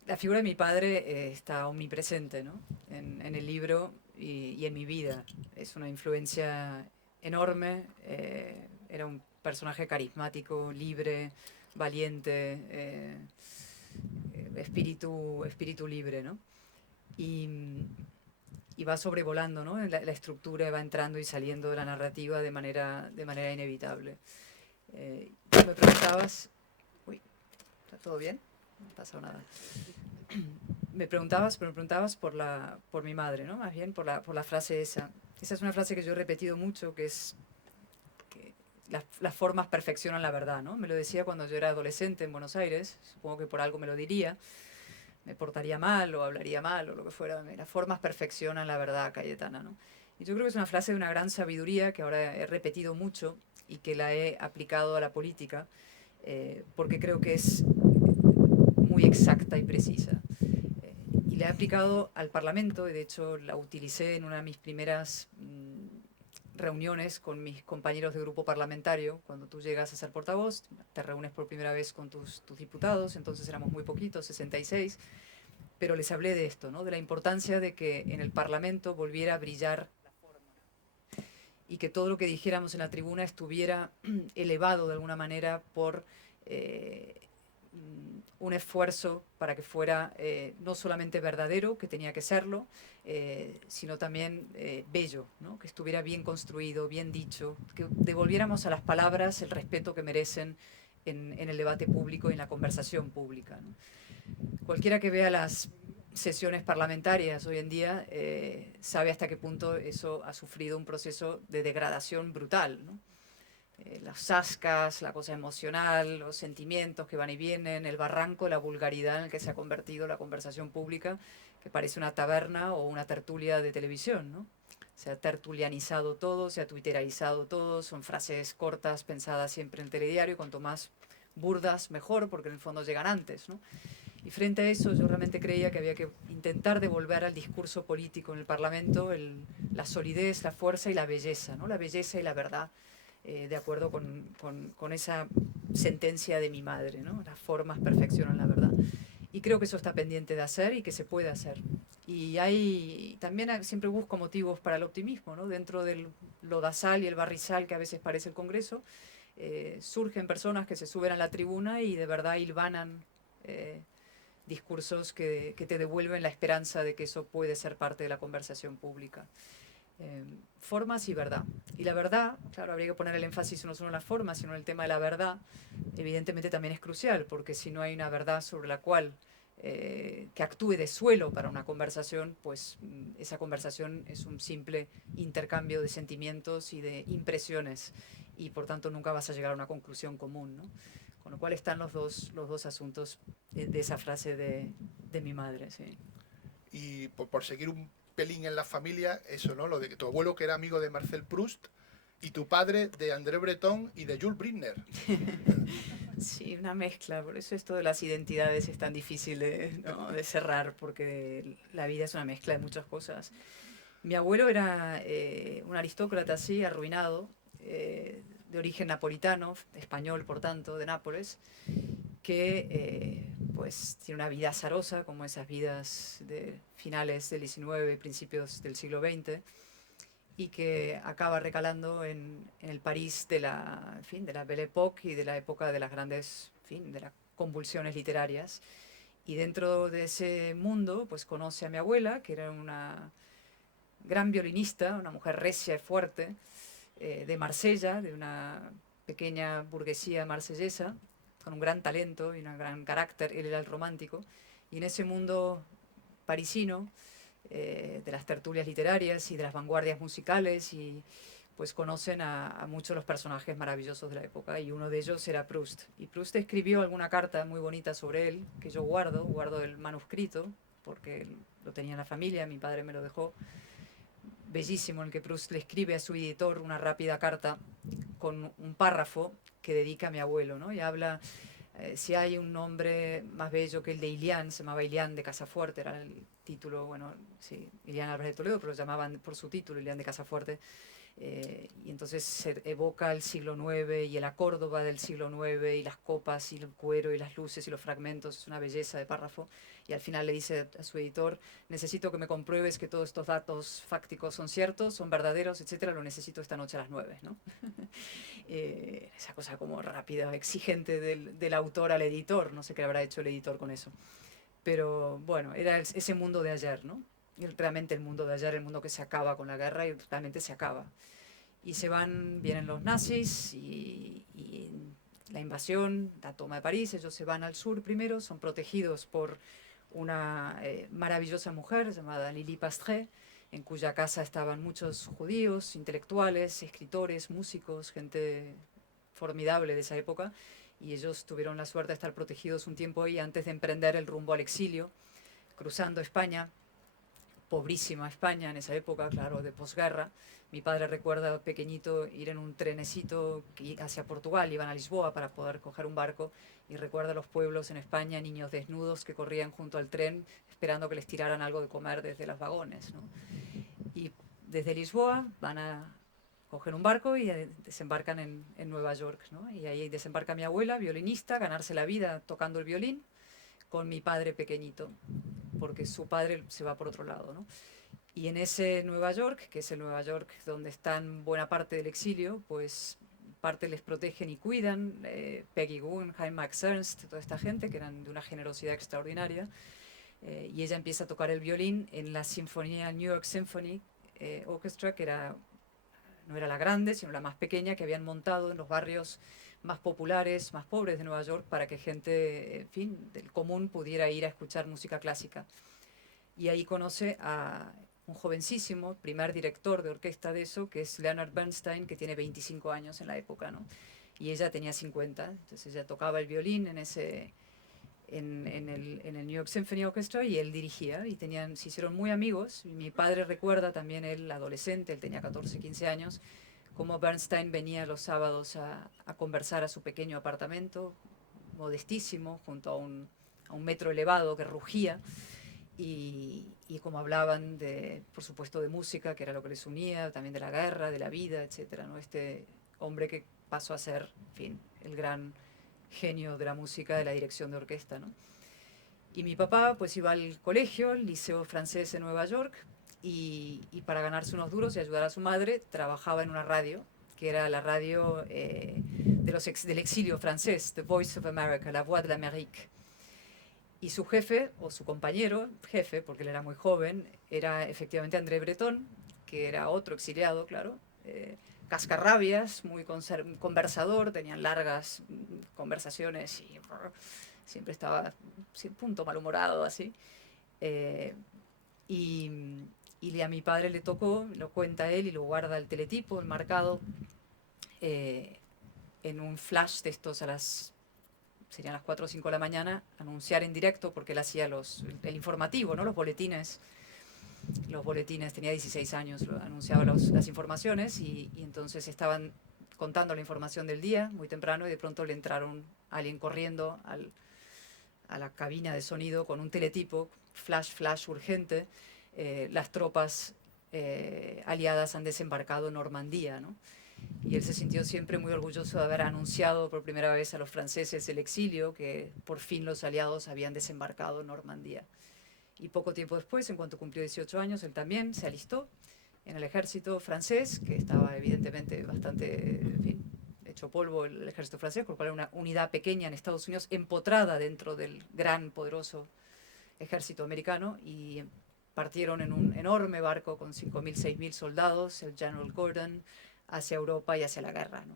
La figura de mi padre está omnipresente, ¿no? En el libro y en mi vida. Es una influencia enorme. Era un personaje carismático, libre, valiente, espíritu libre, ¿no? Y va sobrevolando, ¿no? La estructura va entrando y saliendo de la narrativa de manera inevitable. Me preguntabas... Uy, ¿está todo bien? No ha pasado nada. Me preguntabas por mi madre, ¿no? Más bien por la frase esa. Esa es una frase que yo he repetido mucho, que es que las formas perfeccionan la verdad, ¿no? Me lo decía cuando yo era adolescente en Buenos Aires, supongo que por algo me lo diría. Me portaría mal o hablaría mal o lo que fuera. Las formas perfeccionan la verdad, Cayetana, ¿no? Y yo creo que es una frase de una gran sabiduría que ahora he repetido mucho y que la he aplicado a la política, porque creo que es muy exacta y precisa. Y la he aplicado al Parlamento, y de hecho la utilicé en una de mis primeras reuniones con mis compañeros de grupo parlamentario. Cuando tú llegas a ser portavoz, te reúnes por primera vez con tus diputados, entonces éramos muy poquitos, 66, pero les hablé de esto, ¿no? De la importancia de que en el Parlamento volviera a brillar la forma y que todo lo que dijéramos en la tribuna estuviera elevado de alguna manera por un esfuerzo para que fuera no solamente verdadero, que tenía que serlo, sino también bello, ¿no? Que estuviera bien construido, bien dicho, que devolviéramos a las palabras el respeto que merecen en el debate público y en la conversación pública, ¿no? Cualquiera que vea las sesiones parlamentarias hoy en día sabe hasta qué punto eso ha sufrido un proceso de degradación brutal, ¿no? Las ascas, la cosa emocional, los sentimientos que van y vienen, el barranco, la vulgaridad en el que se ha convertido la conversación pública, que parece una taberna o una tertulia de televisión, ¿no? Se ha tertulianizado todo, se ha twitterizado todo, son frases cortas, pensadas siempre en el telediario, cuanto más burdas mejor, porque en el fondo llegan antes, ¿no? Y frente a eso yo realmente creía que había que intentar devolver al discurso político en el Parlamento la solidez, la fuerza y la belleza, ¿no? La belleza y la verdad. De acuerdo con esa sentencia de mi madre, ¿no? Las formas perfeccionan la verdad. Y creo que eso está pendiente de hacer y que se puede hacer. Y también siempre busco motivos para el optimismo, ¿no? Dentro del lodazal y el barrizal que a veces parece el Congreso, surgen personas que se suben a la tribuna y de verdad hilvanan discursos que te devuelven la esperanza de que eso puede ser parte de la conversación pública. Formas y verdad. Y la verdad, claro, habría que poner el énfasis no solo en las formas, sino en el tema de la verdad. Evidentemente también es crucial, porque si no hay una verdad sobre la cual que actúe de suelo para una conversación, pues esa conversación es un simple intercambio de sentimientos y de impresiones, y por tanto nunca vas a llegar a una conclusión común, ¿no? Con lo cual están los dos asuntos de esa frase de mi madre, sí. Y por seguir un pelín en la familia, eso, ¿no? Lo de que tu abuelo, que era amigo de Marcel Proust, y tu padre de André Breton y de Jules Brindner. Sí, una mezcla. Por eso esto de las identidades es tan difícil ¿no? de cerrar, porque la vida es una mezcla de muchas cosas. Mi abuelo era un aristócrata así, arruinado, de origen napolitano, español por tanto, de Nápoles, que pues tiene una vida azarosa, como esas vidas de finales del XIX, principios del siglo XX, y que acaba recalando en el París de la, en fin, de la Belle Époque y de la época de las grandes, en fin, de las convulsiones literarias. Y dentro de ese mundo, pues conoce a mi abuela, que era una gran violinista, una mujer recia y fuerte, de Marsella, de una pequeña burguesía marsellesa, con un gran talento y un gran carácter, él era el romántico, y en ese mundo parisino, de las tertulias literarias y de las vanguardias musicales, y pues conocen a muchos de los personajes maravillosos de la época, y uno de ellos era Proust. Y Proust escribió alguna carta muy bonita sobre él, que yo guardo el manuscrito, porque lo tenía en la familia, mi padre me lo dejó, bellísimo, en el que Proust le escribe a su editor una rápida carta con un párrafo que dedica a mi abuelo, ¿no? Y habla, si hay un nombre más bello que el de Ilián, se llamaba Ilián de Casafuerte, era el título, bueno, sí, Ilián Álvarez de Toledo, pero lo llamaban por su título, Ilián de Casafuerte. Y entonces se evoca el siglo IX y la Córdoba del siglo IX y las copas y el cuero y las luces y los fragmentos, es una belleza de párrafo. Y al final le dice a su editor, necesito que me compruebes que todos estos datos fácticos son ciertos, son verdaderos, etcétera, lo necesito esta noche a las 9, ¿no? Esa cosa como rápida, exigente del autor al editor, no sé qué habrá hecho el editor con eso. Pero bueno, era ese mundo de ayer, ¿no? Realmente el mundo de ayer, el mundo que se acaba con la guerra y realmente se acaba. Y vienen los nazis y la invasión, la toma de París, ellos se van al sur primero, son protegidos por una maravillosa mujer llamada Lili Pastré, en cuya casa estaban muchos judíos, intelectuales, escritores, músicos, gente formidable de esa época, y ellos tuvieron la suerte de estar protegidos un tiempo ahí antes de emprender el rumbo al exilio, cruzando España, pobrísima España en esa época, claro, de posguerra. Mi padre recuerda pequeñito ir en un trenecito hacia Portugal, iban a Lisboa para poder coger un barco, y recuerda los pueblos en España, niños desnudos que corrían junto al tren esperando que les tiraran algo de comer desde los vagones, ¿no? Y desde Lisboa van a coger un barco y desembarcan en Nueva York, ¿no? Y ahí desembarca mi abuela, violinista, ganarse la vida tocando el violín, con mi padre pequeñito, porque su padre se va por otro lado, ¿no? Y en ese Nueva York, que es el Nueva York donde están buena parte del exilio, pues parte les protegen y cuidan, Peggy Gunn, Jaime Max Ernst, toda esta gente que eran de una generosidad extraordinaria, y ella empieza a tocar el violín en la sinfonía New York Symphony Orchestra, que no era la grande, sino la más pequeña, que habían montado en los barrios más populares, más pobres de Nueva York, para que gente, en fin, del común pudiera ir a escuchar música clásica. Y ahí conoce a un jovencísimo, primer director de orquesta de eso, que es Leonard Bernstein, que tiene 25 años en la época, ¿no? Y ella tenía 50, entonces ella tocaba el violín en el New York Symphony Orchestra, y él dirigía, y se hicieron muy amigos. Mi padre recuerda también, él adolescente, él tenía 14, 15 años, cómo Bernstein venía los sábados a conversar a su pequeño apartamento, modestísimo, junto a un metro elevado que rugía, y como hablaban, por supuesto, de música, que era lo que les unía, también de la guerra, de la vida, etc., ¿no? Este hombre que pasó a ser, en fin, el gran genio de la música, de la dirección de orquesta, ¿no? Y mi papá pues iba al colegio, el Liceo Francés en Nueva York, y para ganarse unos duros y ayudar a su madre, trabajaba en una radio, que era la radio del exilio francés, The Voice of America, La Voix de l'Amérique. Y su jefe, o su compañero, jefe, porque él era muy joven, era efectivamente André Breton, que era otro exiliado, claro, cascarrabias, muy conversador, tenían largas conversaciones y siempre estaba punto malhumorado, así. Y a mi padre le tocó, lo cuenta él y lo guarda el teletipo, el marcado, en un flash de estos serían las 4 o 5 de la mañana, anunciar en directo, porque él hacía el informativo, ¿no? Los boletines, tenía 16 años, anunciaba las informaciones, y entonces estaban contando la información del día muy temprano, y de pronto le entraron alguien corriendo a la cabina de sonido con un teletipo, flash urgente, las tropas aliadas han desembarcado en Normandía, ¿no? Y él se sintió siempre muy orgulloso de haber anunciado por primera vez a los franceses el exilio, que por fin los aliados habían desembarcado en Normandía. Y poco tiempo después, en cuanto cumplió 18 años, él también se alistó en el ejército francés, que estaba evidentemente bastante, en fin, hecho polvo el ejército francés, por lo cual era una unidad pequeña en Estados Unidos, empotrada dentro del gran, poderoso ejército americano, y partieron en un enorme barco con 5.000, 6.000 soldados, el General Gordon, hacia Europa y hacia la guerra, ¿no?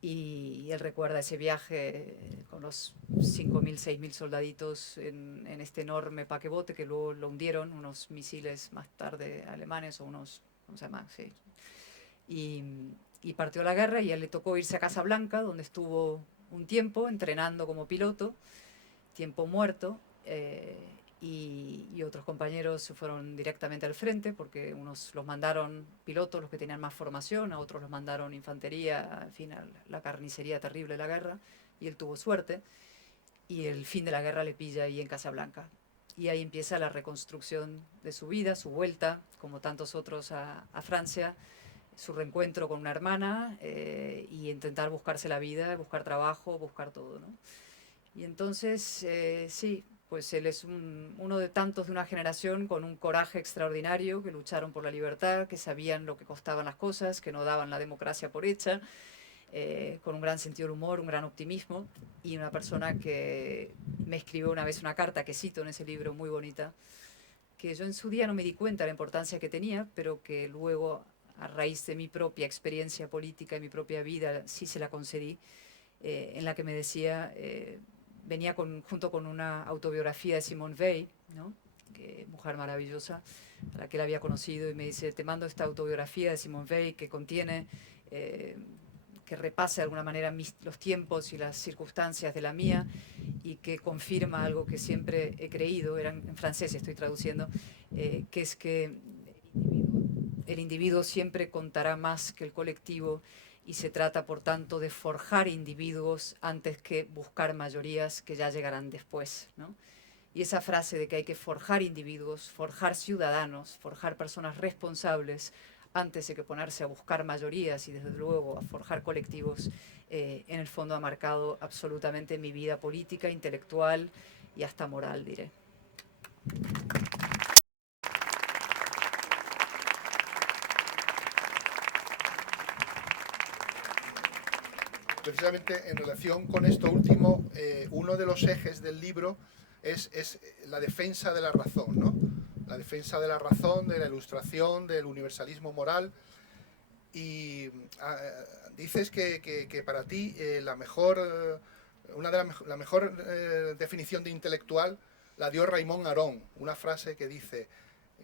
Y él recuerda ese viaje con los 5.000, 6.000 soldaditos en este enorme paquebote que luego lo hundieron, unos misiles más tarde alemanes o unos, ¿cómo se llama? Sí. Y partió a la guerra y a él le tocó irse a Casablanca, donde estuvo un tiempo entrenando como piloto, tiempo muerto, y otros compañeros se fueron directamente al frente porque unos los mandaron pilotos, los que tenían más formación, a otros los mandaron infantería, en fin, a la carnicería terrible de la guerra, y él tuvo suerte, y el fin de la guerra le pilla ahí en Casablanca. Y ahí empieza la reconstrucción de su vida, su vuelta, como tantos otros, a Francia, su reencuentro con una hermana y intentar buscarse la vida, buscar trabajo, buscar todo, ¿no? Y entonces, sí, pues él es uno de tantos de una generación con un coraje extraordinario, que lucharon por la libertad, que sabían lo que costaban las cosas, que no daban la democracia por hecha, con un gran sentido del humor, un gran optimismo, y una persona que me escribió una vez una carta que cito en ese libro, muy bonita, que yo en su día no me di cuenta de la importancia que tenía, pero que luego, a raíz de mi propia experiencia política y mi propia vida, sí se la concedí, en la que me decía, venía junto con una autobiografía de Simone Weil, ¿no? Mujer maravillosa, a la que él había conocido, y me dice, te mando esta autobiografía de Simone Weil que contiene, que repasa de alguna manera los tiempos y las circunstancias de la mía, y que confirma algo que siempre he creído, era en francés estoy traduciendo, que es que el individuo siempre contará más que el colectivo, y se trata, por tanto, de forjar individuos antes que buscar mayorías que ya llegarán después, ¿no? Y esa frase de que hay que forjar individuos, forjar ciudadanos, forjar personas responsables, antes de que ponerse a buscar mayorías y, desde luego, a forjar colectivos, en el fondo ha marcado absolutamente mi vida política, intelectual y hasta moral, diré. Precisamente en relación con esto último, uno de los ejes del libro es la defensa de la razón, ¿no? La defensa de la razón, de la ilustración, del universalismo moral. Y dices que para ti la mejor definición de intelectual la dio Raymond Aron, una frase que dice,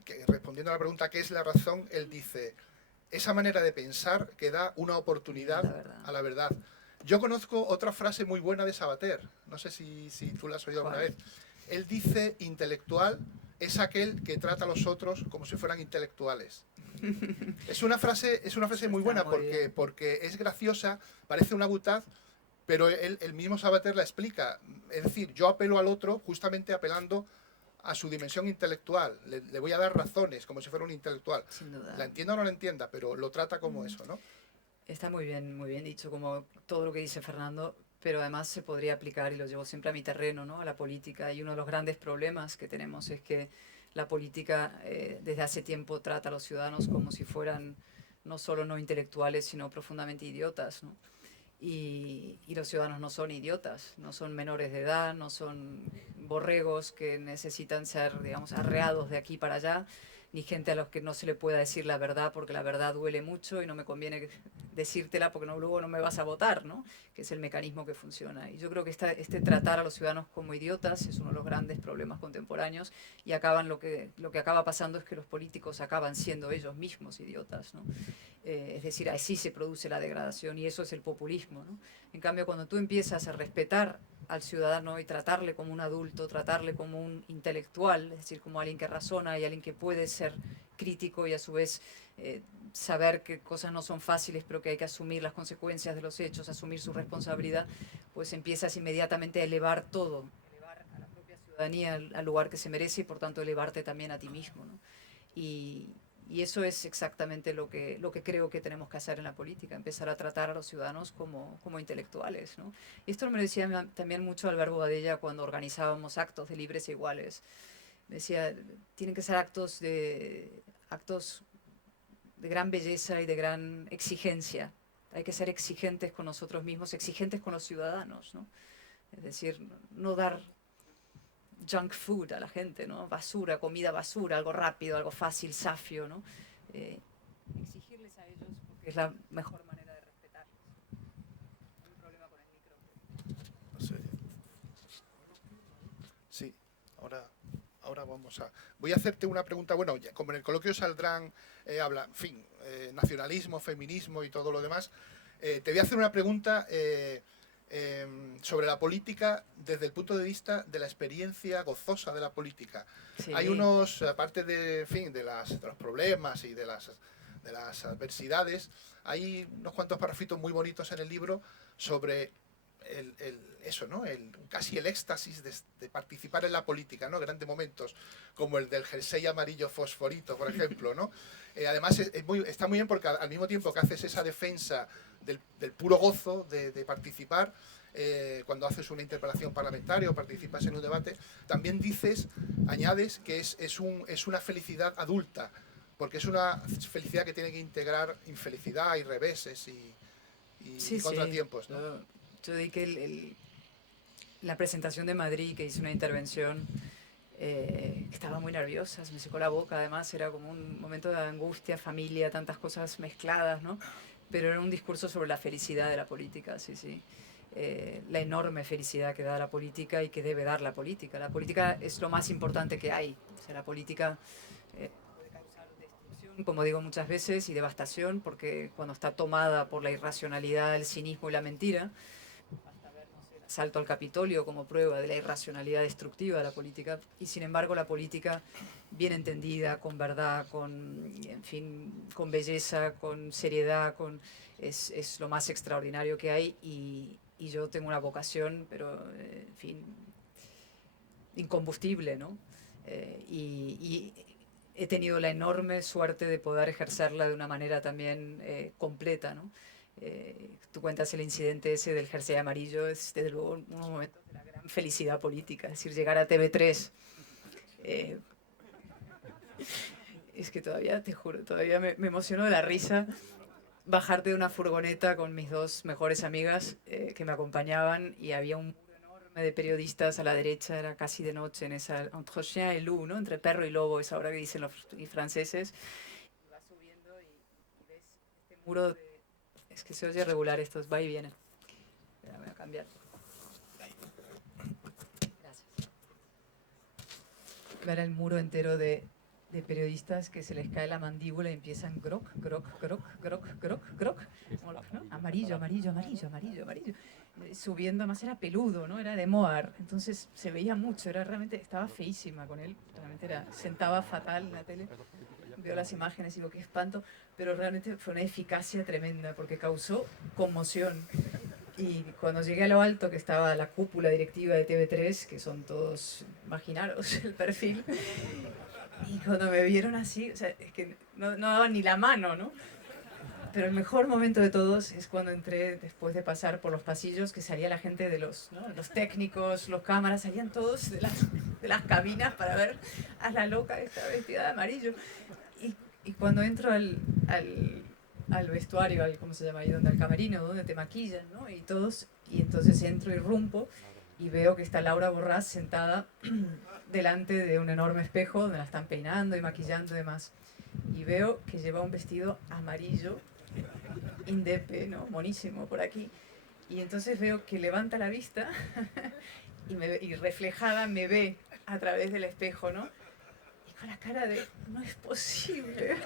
que respondiendo a la pregunta ¿qué es la razón?, él dice, esa manera de pensar que da una oportunidad a la verdad. Yo conozco otra frase muy buena de Sabater, no sé si tú la has oído alguna vez. Él dice, intelectual es aquel que trata a los otros como si fueran intelectuales. Es una frase muy buena porque es graciosa, parece una butad, pero el mismo Sabater la explica. Es decir, yo apelo al otro justamente apelando a su dimensión intelectual. Le voy a dar razones como si fuera un intelectual. Sin duda. La entienda o no la entienda, pero lo trata como eso, ¿no? Está muy bien dicho, como todo lo que dice Fernando, pero además se podría aplicar, y lo llevo siempre a mi terreno, ¿no?, a la política. Y uno de los grandes problemas que tenemos es que la política desde hace tiempo trata a los ciudadanos como si fueran no solo no intelectuales, sino profundamente idiotas, ¿no? Y los ciudadanos no son idiotas, no son menores de edad, no son borregos que necesitan ser, digamos, arreados de aquí para allá, ni gente a los que no se le pueda decir la verdad porque la verdad duele mucho y no me conviene decírtela porque luego no me vas a votar, ¿no? Que es el mecanismo que funciona. Y yo creo que este tratar a los ciudadanos como idiotas es uno de los grandes problemas contemporáneos, y lo que acaba pasando es que los políticos acaban siendo ellos mismos idiotas, ¿no? Es decir, así se produce la degradación, y eso es el populismo, ¿no? En cambio, cuando tú empiezas a respetar al ciudadano y tratarle como un adulto, tratarle como un intelectual, es decir, como alguien que razona y alguien que puede ser crítico y a su vez saber que cosas no son fáciles, pero que hay que asumir las consecuencias de los hechos, asumir su responsabilidad, pues empiezas inmediatamente a elevar todo, elevar a la propia ciudadanía al lugar que se merece, y por tanto elevarte también a ti mismo, ¿no? Y eso es exactamente lo que creo que tenemos que hacer en la política, empezar a tratar a los ciudadanos como intelectuales, ¿no? Y esto me lo decía también mucho Alberto Badella cuando organizábamos actos de libres e iguales. Me decía, tienen que ser actos de gran belleza y de gran exigencia. Hay que ser exigentes con nosotros mismos, exigentes con los ciudadanos, ¿no? Es decir, no dar junk food a la gente, ¿no? Basura, comida basura, algo rápido, algo fácil, safio, ¿no? Exigirles a ellos porque es la mejor manera de respetarlos. Ahora voy a hacerte una pregunta, bueno, ya, como en el coloquio saldrán, en fin, nacionalismo, feminismo y todo lo demás, te voy a hacer una pregunta sobre la política desde el punto de vista de la experiencia gozosa de la política. Sí. Hay unos, aparte de, en fin, de los problemas y de las adversidades, hay unos cuantos parrafitos muy bonitos en el libro sobre eso, ¿no? Casi el éxtasis de participar en la política, ¿no? Grandes momentos, como el del jersey amarillo fosforito, por ejemplo, ¿no? Además, está muy bien porque al mismo tiempo que haces esa defensa del puro gozo de participar, cuando haces una interpelación parlamentaria o participas en un debate, también añades que es una felicidad adulta, porque es una felicidad que tiene que integrar infelicidad y reveses y contratiempos, ¿no? Yo di que la presentación de Madrid, que hice una intervención, estaba muy nerviosa, se me secó la boca, además era como un momento de angustia, familia, tantas cosas mezcladas, ¿no? Pero era un discurso sobre la felicidad de la política, sí. La enorme felicidad que da la política y que debe dar la política. La política es lo más importante que hay. O sea, la política puede causar destrucción, como digo muchas veces, y devastación, porque cuando está tomada por la irracionalidad, el cinismo y la mentira, asalto al Capitolio como prueba de la irracionalidad destructiva de la política, y sin embargo la política bien entendida, con verdad, en fin, con belleza, con seriedad, es lo más extraordinario que hay, y yo tengo una vocación, pero en fin, incombustible, ¿no? Y he tenido la enorme suerte de poder ejercerla de una manera también completa, ¿no? Tú cuentas el incidente ese del jersey amarillo, es desde luego un momento de la gran felicidad política, es decir, llegar a TV3. Es que todavía, te juro, todavía me emociono de la risa, bajarte de una furgoneta con mis dos mejores amigas que me acompañaban, y había un muro enorme de periodistas a la derecha, era casi de noche en esa, entre chien et loup, ¿no? Entre perro y lobo, esa hora que dicen los franceses, y vas subiendo y ves este muro es que se oye regular, estos va y viene. Espera, voy a cambiar. Gracias. Ver el muro entero de periodistas que se les cae la mandíbula y empiezan groc, groc, groc, groc, groc, groc, ¿no? Amarillo, amarillo, amarillo, amarillo, amarillo. Subiendo, más era peludo, ¿no? Era de Moar, entonces se veía mucho, realmente, estaba feísima con él, realmente sentaba fatal en la tele. Veo las imágenes y digo, qué espanto, pero realmente fue una eficacia tremenda porque causó conmoción. Y cuando llegué a lo alto, que estaba la cúpula directiva de TV3, que son todos, imaginaros el perfil, y cuando me vieron así, o sea, es que no daban ni la mano, ¿no? Pero el mejor momento de todos es cuando entré, después de pasar por los pasillos, que salía la gente de los técnicos, los cámaras, salían todos de las cabinas para ver a la loca que estaba vestida de amarillo. Y cuando entro al vestuario, ¿cómo se llama ahí? Donde al camerino, donde te maquillan, ¿no? Y entonces entro y irrumpo y veo que está Laura Borràs sentada delante de un enorme espejo donde la están peinando y maquillando y demás. Y veo que lleva un vestido amarillo, indepe, ¿no? Monísimo por aquí. Y entonces veo que levanta la vista y reflejada me ve a través del espejo, ¿no? Con la cara de, no es posible.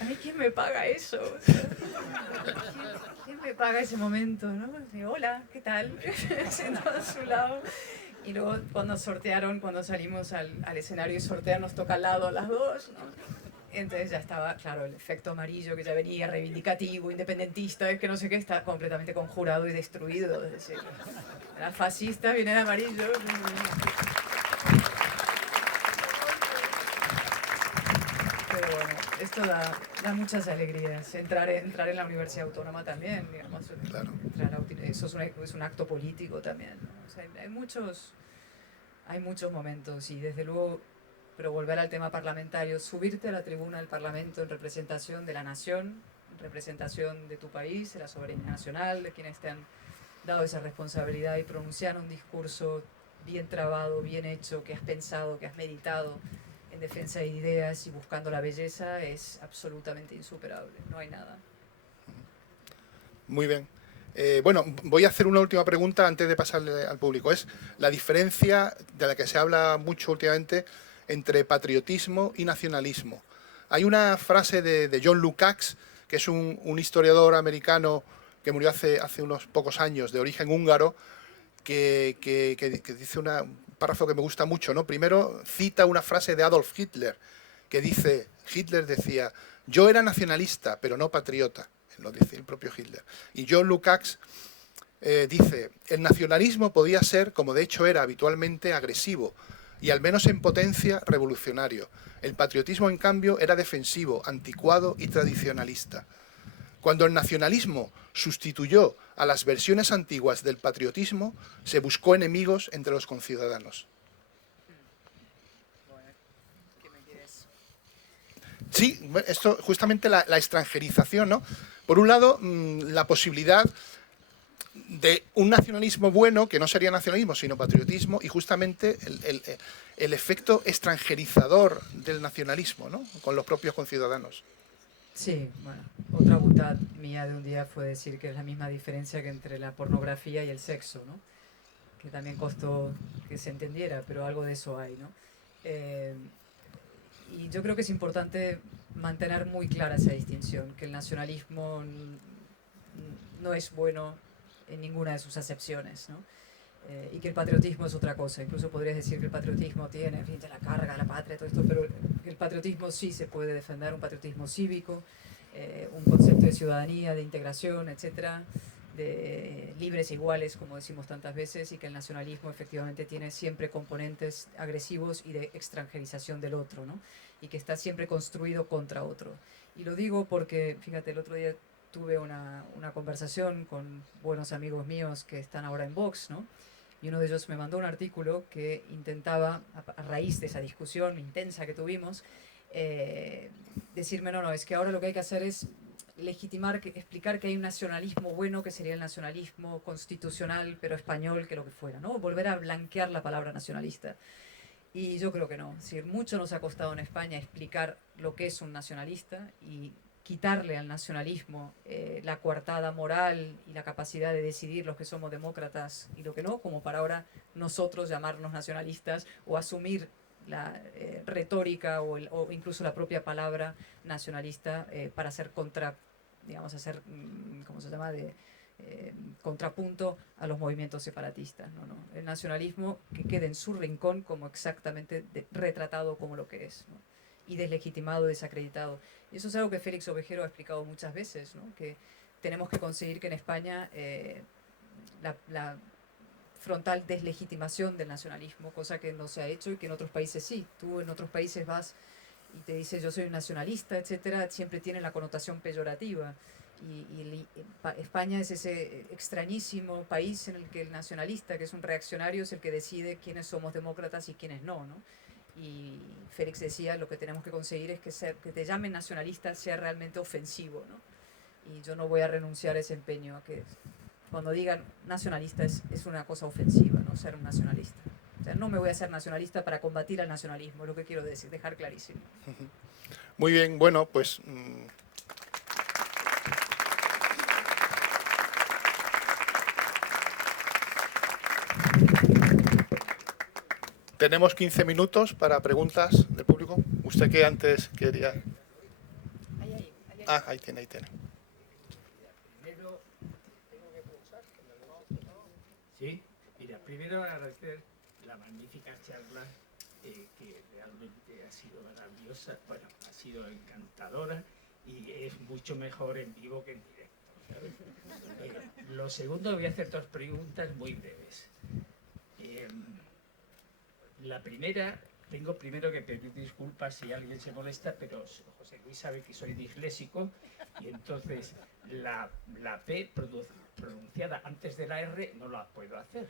¿A mí quién me paga eso? ¿Quién me paga ese momento? ¿No? Hola, ¿qué tal? Sentado a su lado. Y luego cuando salimos al escenario y sortean, nos toca al lado a las dos, ¿no? Entonces ya estaba, claro, el efecto amarillo que ya venía, reivindicativo, independentista, es que no sé qué, está completamente conjurado y destruido. Es decir, la fascista viene de amarillo. Pero bueno, esto da muchas alegrías. Entrar en la Universidad Autónoma también, digamos. Claro. Eso es un acto político también, ¿no? O sea, hay muchos momentos, y desde luego, pero volver al tema parlamentario, subirte a la tribuna del Parlamento en representación de la nación, en representación de tu país, de la soberanía nacional, de quienes te han dado esa responsabilidad, y pronunciar un discurso bien trabado, bien hecho, que has pensado, que has meditado, en defensa de ideas y buscando la belleza, es absolutamente insuperable, no hay nada. Muy bien. Bueno, voy a hacer una última pregunta antes de pasarle al público. Es la diferencia de la que se habla mucho últimamente entre patriotismo y nacionalismo. Hay una frase de John Lukács, que es un historiador americano que murió hace unos pocos años, de origen húngaro, que dice un párrafo que me gusta mucho, ¿no? Primero cita una frase de Adolf Hitler, que dice, Hitler decía, yo era nacionalista, pero no patriota. Lo dice el propio Hitler. Y John Lukács dice, el nacionalismo podía ser, como de hecho era habitualmente, agresivo y al menos en potencia revolucionario. El patriotismo, en cambio, era defensivo, anticuado y tradicionalista. Cuando el nacionalismo sustituyó a las versiones antiguas del patriotismo, se buscó enemigos entre los conciudadanos. Sí, esto justamente la extranjerización, ¿no? Por un lado, la posibilidad de un nacionalismo bueno, que no sería nacionalismo, sino patriotismo, y justamente el efecto extranjerizador del nacionalismo, ¿no? Con los propios conciudadanos. Sí, bueno, otra butad mía de un día fue decir que es la misma diferencia que entre la pornografía y el sexo, ¿no? Que también costó que se entendiera, pero algo de eso hay, ¿no? Y yo creo que es importante mantener muy clara esa distinción, que el nacionalismo no es bueno en ninguna de sus acepciones, ¿no? Y que el patriotismo es otra cosa. Incluso podrías decir que el patriotismo tiene, en fin, la carga, la patria, todo esto, pero el patriotismo sí se puede defender, un patriotismo cívico, un concepto de ciudadanía, de integración, etcétera, de libres e iguales, como decimos tantas veces, y que el nacionalismo efectivamente tiene siempre componentes agresivos y de extranjerización del otro, ¿no? Y que está siempre construido contra otro. Y lo digo porque, fíjate, el otro día tuve una conversación con buenos amigos míos que están ahora en Vox, ¿no? Y uno de ellos me mandó un artículo que intentaba, a raíz de esa discusión intensa que tuvimos, decirme, no, es que ahora lo que hay que hacer es legitimar, explicar que hay un nacionalismo bueno, que sería el nacionalismo constitucional, pero español, que lo que fuera, ¿no? Volver a blanquear la palabra nacionalista. Y yo creo que no. Es decir, mucho nos ha costado en España explicar lo que es un nacionalista y quitarle al nacionalismo la coartada moral y la capacidad de decidir los que somos demócratas y lo que no, como para ahora nosotros llamarnos nacionalistas o asumir la retórica o incluso la propia palabra nacionalista para hacer digamos, hacer, ¿cómo se llama?, contrapunto a los movimientos separatistas. No, no. El nacionalismo que quede en su rincón como exactamente retratado como lo que es, ¿no? Y deslegitimado, desacreditado. Y eso es algo que Félix Ovejero ha explicado muchas veces, ¿no? Que tenemos que conseguir que en España la frontal deslegitimación del nacionalismo, cosa que no se ha hecho y que en otros países sí. Tú en otros países vas y te dices yo soy un nacionalista, etcétera, siempre tiene la connotación peyorativa. Y España es ese extrañísimo país en el que el nacionalista, que es un reaccionario, es el que decide quiénes somos demócratas y quiénes no, ¿no? Y Félix decía, lo que tenemos que conseguir es que te llamen nacionalista sea realmente ofensivo, ¿no? Y yo no voy a renunciar a ese empeño, a que cuando digan nacionalista es una cosa ofensiva, ¿no? Ser un nacionalista. O sea, no me voy a hacer nacionalista para combatir al nacionalismo, lo que quiero decir, dejar clarísimo. Muy bien, bueno, pues... Tenemos 15 minutos para preguntas del público. Usted que antes quería... Ahí. Ah, ahí tiene. Sí, mira, primero agradecer la magnífica charla que realmente ha sido maravillosa, bueno, ha sido encantadora y es mucho mejor en vivo que en directo, ¿sabes? Lo segundo, voy a hacer dos preguntas muy breves. La primera, tengo primero que pedir disculpas si alguien se molesta, pero José Luis sabe que soy disléxico y entonces la P pronunciada antes de la R no la puedo hacer.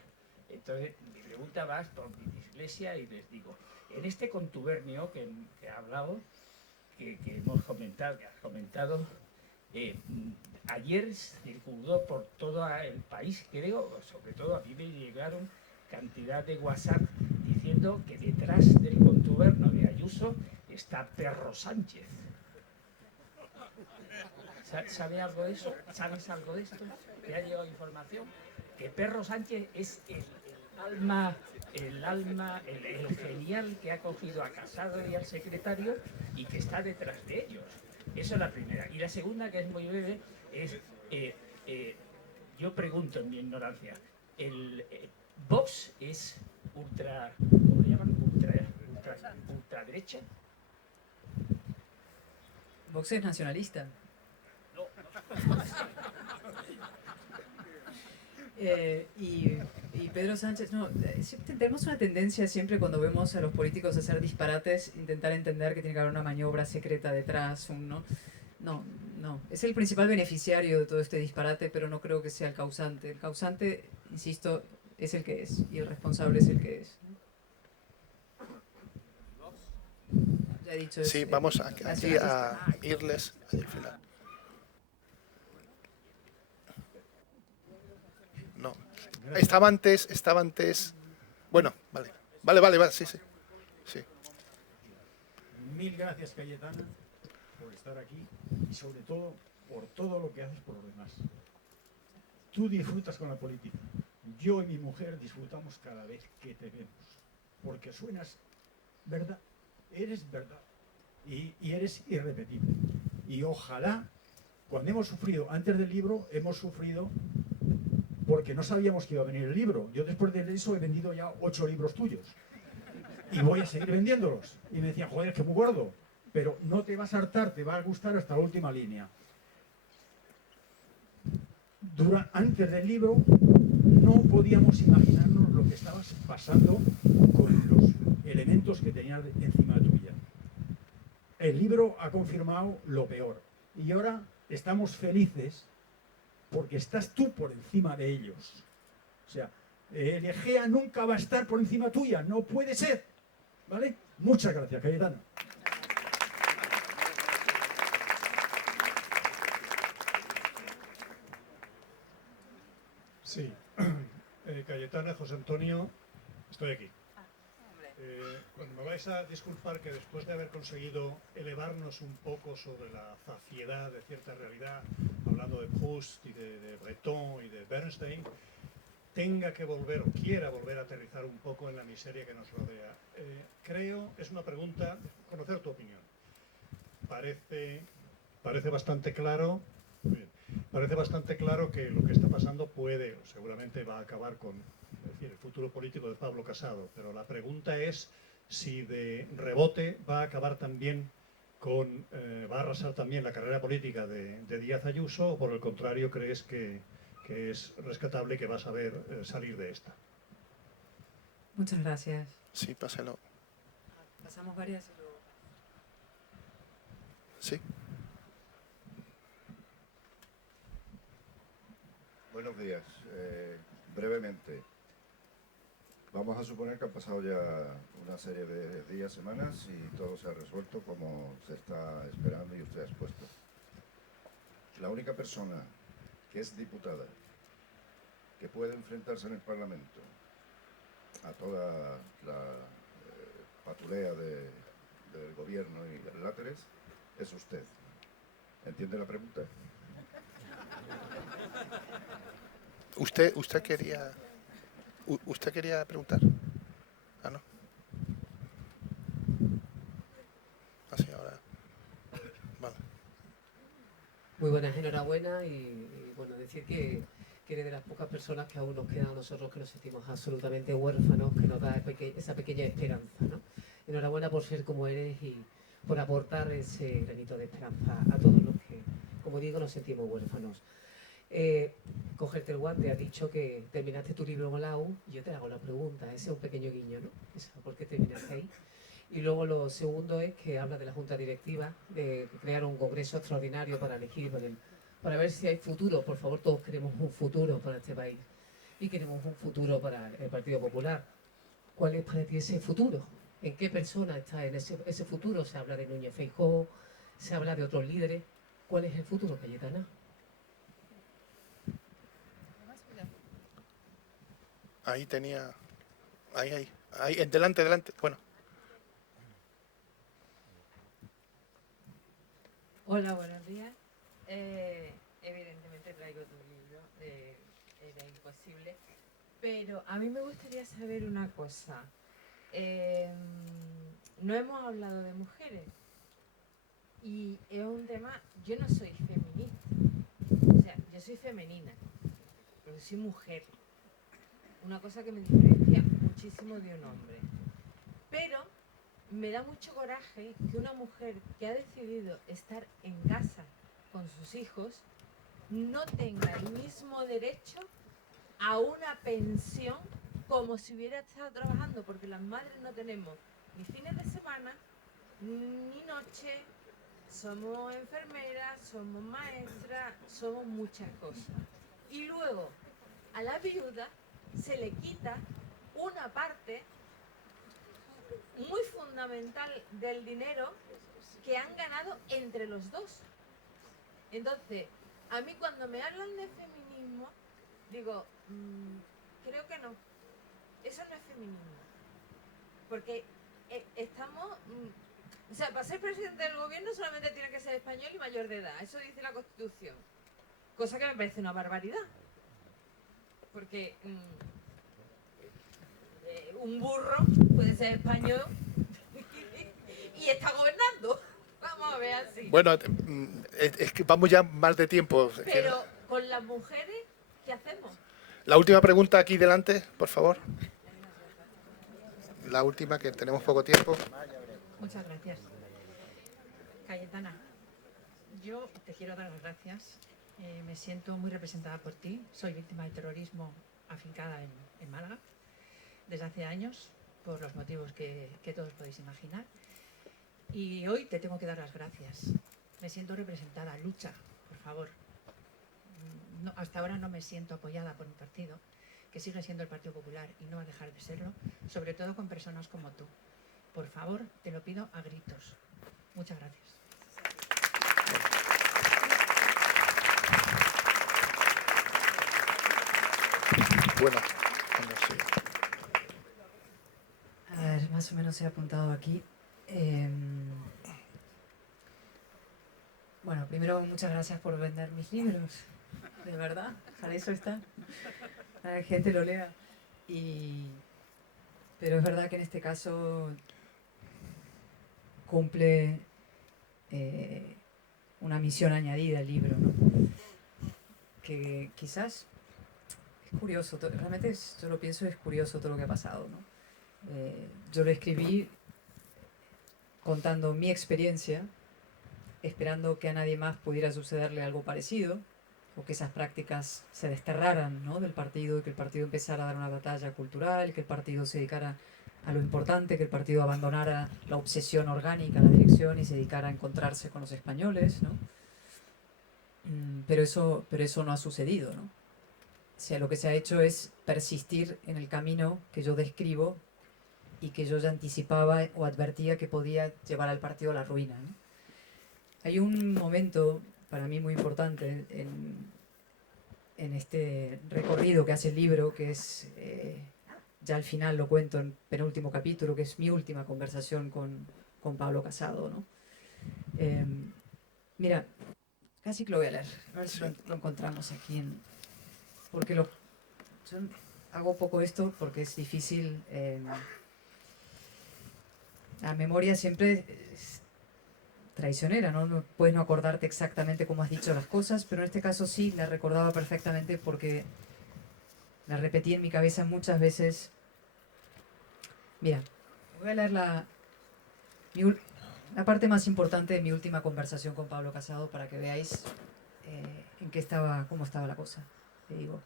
Entonces mi pregunta va por mi dislexia y les digo, en este contubernio que ha hablado, que hemos comentado, que has comentado, ayer circuló por todo el país, creo, sobre todo a mí me llegaron cantidad de WhatsApp diciendo que detrás del contubernio de Ayuso está Perro Sánchez. ¿Sabe algo de eso? ¿Sabes algo de esto? ¿Te ha llegado información? Que Pedro Sánchez es el genial que ha cogido a Casado y al secretario y que está detrás de ellos. Esa es la primera. Y la segunda, que es muy breve, es, yo pregunto en mi ignorancia, ¿Vox es ¿cómo le llaman? Ultraderecha? Vox es nacionalista. Y Pedro Sánchez, no, tenemos una tendencia siempre cuando vemos a los políticos hacer disparates, intentar entender que tiene que haber una maniobra secreta detrás, ¿no? No, es el principal beneficiario de todo este disparate, pero no creo que sea el causante. El causante, insisto, es el que es, y el responsable es el que es. Ya he dicho, Sí, vamos aquí a irles al final. No, estaba antes. Bueno, vale, sí. Mil gracias, Cayetana, por estar aquí y sobre todo por todo lo que haces por los demás. Tú disfrutas con la política. Yo y mi mujer disfrutamos cada vez que te vemos, porque suenas verdad, eres verdad y eres irrepetible. Y ojalá, cuando hemos sufrido, antes del libro, hemos sufrido porque no sabíamos que iba a venir el libro. Yo después de eso he vendido ya 8 libros tuyos. Y voy a seguir vendiéndolos. Y me decían, joder, que muy gordo. Pero no te vas a hartar, te va a gustar hasta la última línea. Antes del libro no podíamos imaginarnos lo que estabas pasando con los elementos que tenías encima tuya. El libro ha confirmado lo peor. Y ahora estamos felices porque estás tú por encima de ellos. O sea, el Egea nunca va a estar por encima tuya, no puede ser. ¿Vale? Muchas gracias, Cayetana. Sí, Cayetana, José Antonio, estoy aquí. Cuando me vais a disculpar que después de haber conseguido elevarnos un poco sobre la zafiedad de cierta realidad, hablando de Proust y de Breton y de Bernstein, tenga que volver o quiera volver a aterrizar un poco en la miseria que nos rodea. Creo, es una pregunta, conocer tu opinión. Parece bastante claro, muy bien, parece bastante claro que lo que está pasando puede, o seguramente va a acabar con, es decir, el futuro político de Pablo Casado, pero la pregunta es si de rebote va a acabar también con, va a arrasar también la carrera política de Díaz Ayuso, o por el contrario crees que es rescatable, que vas a ver salir de esta. Muchas gracias. Sí, páselo. Pasamos varias y luego... Sí. Buenos días. Brevemente, vamos a suponer que han pasado ya una serie de días, semanas y todo se ha resuelto como se está esperando y usted ha expuesto. La única persona que es diputada, que puede enfrentarse en el Parlamento a toda la patulea del gobierno y de láteres, es usted. ¿Entiende la pregunta? ¿Usted quería preguntar? Ah, no. Así ahora. Vale. Muy buenas, enhorabuena y bueno, decir que eres de las pocas personas que aún nos quedan a nosotros que nos sentimos absolutamente huérfanos, que nos da esa pequeña esperanza, ¿no? Enhorabuena por ser como eres y por aportar ese granito de esperanza a todos los que, como digo, nos sentimos huérfanos. Cogerte el guante, has dicho que terminaste tu libro con la U, y yo te hago la pregunta, ese es un pequeño guiño, ¿no? ¿Por qué terminaste ahí? Y luego lo segundo es que habla de la Junta Directiva, de crear un congreso extraordinario para elegir, para ver si hay futuro. Por favor, todos queremos un futuro para este país y queremos un futuro para el Partido Popular. ¿Cuál es para ti ese futuro? ¿En qué persona está en ese futuro? Se habla de Núñez Feijóo, se habla de otros líderes. ¿Cuál es el futuro, Cayetana? Ahí tenía... Ahí. Delante. Bueno. Hola, buenos días. Evidentemente traigo tu libro, era imposible, pero a mí me gustaría saber una cosa. No hemos hablado de mujeres y es un tema, yo no soy feminista, o sea, yo soy femenina, pero soy mujer, una cosa que me diferencia muchísimo de un hombre, pero me da mucho coraje que una mujer que ha decidido estar en casa con sus hijos no tenga el mismo derecho a una pensión como si hubiera estado trabajando, porque las madres no tenemos ni fines de semana ni noche, somos enfermeras, somos maestras, somos muchas cosas. Y luego a la viuda se le quita una parte muy fundamental del dinero que han ganado entre los dos. Entonces, a mí cuando me hablan de feminismo, digo, creo que no, eso no es feminismo, porque estamos, o sea, para ser presidente del gobierno solamente tiene que ser español y mayor de edad, eso dice la Constitución, cosa que me parece una barbaridad, porque un burro puede ser español y está gobernando. Vamos a ver así. Bueno, es que vamos ya más de tiempo. Pero con las mujeres, ¿qué hacemos? La última pregunta aquí delante, por favor. La última, que tenemos poco tiempo. Muchas gracias. Cayetana, yo te quiero dar las gracias. Me siento muy representada por ti. Soy víctima de terrorismo afincada en Málaga desde hace años, por los motivos que todos podéis imaginar. Y hoy te tengo que dar las gracias. Me siento representada. Lucha, por favor. No, hasta ahora no me siento apoyada por mi partido, que sigue siendo el Partido Popular y no va a dejar de serlo, sobre todo con personas como tú. Por favor, te lo pido a gritos. Muchas gracias. Bueno, a ver, más o menos he apuntado aquí. Bueno, primero muchas gracias por vender mis libros, de verdad, para eso están, para que la gente lo lea. Pero es verdad que en este caso cumple una misión añadida el libro, ¿no? Que quizás es curioso, realmente yo lo pienso, es curioso todo lo que ha pasado, ¿no? Yo lo escribí contando mi experiencia, esperando que a nadie más pudiera sucederle algo parecido, o que esas prácticas se desterraran, ¿no?, del partido, y que el partido empezara a dar una batalla cultural, que el partido se dedicara a lo importante, que el partido abandonara la obsesión orgánica, la dirección, y se dedicara a encontrarse con los españoles, ¿no? Pero eso no ha sucedido, ¿no? O sea, lo que se ha hecho es persistir en el camino que yo describo y que yo ya anticipaba o advertía que podía llevar al partido a la ruina, ¿no? Hay un momento para mí muy importante en este recorrido que hace el libro, que es, ya al final lo cuento en penúltimo capítulo, que es mi última conversación con Pablo Casado, ¿no? Mira, casi que lo voy a leer, a ver si lo encontramos aquí, porque yo hago poco esto porque es difícil. La memoria siempre es traicionera, ¿no? No puedes no acordarte exactamente cómo has dicho las cosas, pero en este caso sí, la recordaba perfectamente porque la repetí en mi cabeza muchas veces. Mira, voy a leer la parte más importante de mi última conversación con Pablo Casado para que veáis cómo estaba la cosa. Te digo.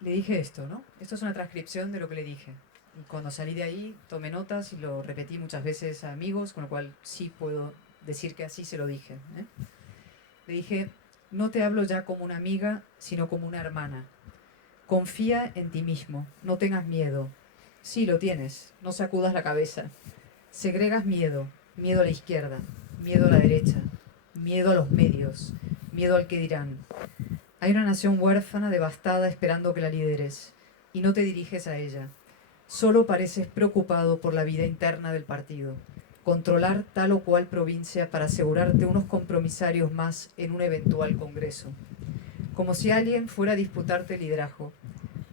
Le dije esto, ¿no? Esto es una transcripción de lo que le dije. Y cuando salí de ahí, tomé notas y lo repetí muchas veces a amigos, con lo cual sí puedo decir que así se lo dije, ¿eh? Le dije, no te hablo ya como una amiga, sino como una hermana. Confía en ti mismo, no tengas miedo. Sí, lo tienes, no sacudas la cabeza. Segregas miedo, miedo a la izquierda, miedo a la derecha, miedo a los medios, miedo al que dirán. Hay una nación huérfana, devastada, esperando que la lideres, y no te diriges a ella. Solo pareces preocupado por la vida interna del partido. controlar tal o cual provincia para asegurarte unos compromisarios más en un eventual congreso. Como si alguien fuera a disputarte el liderazgo.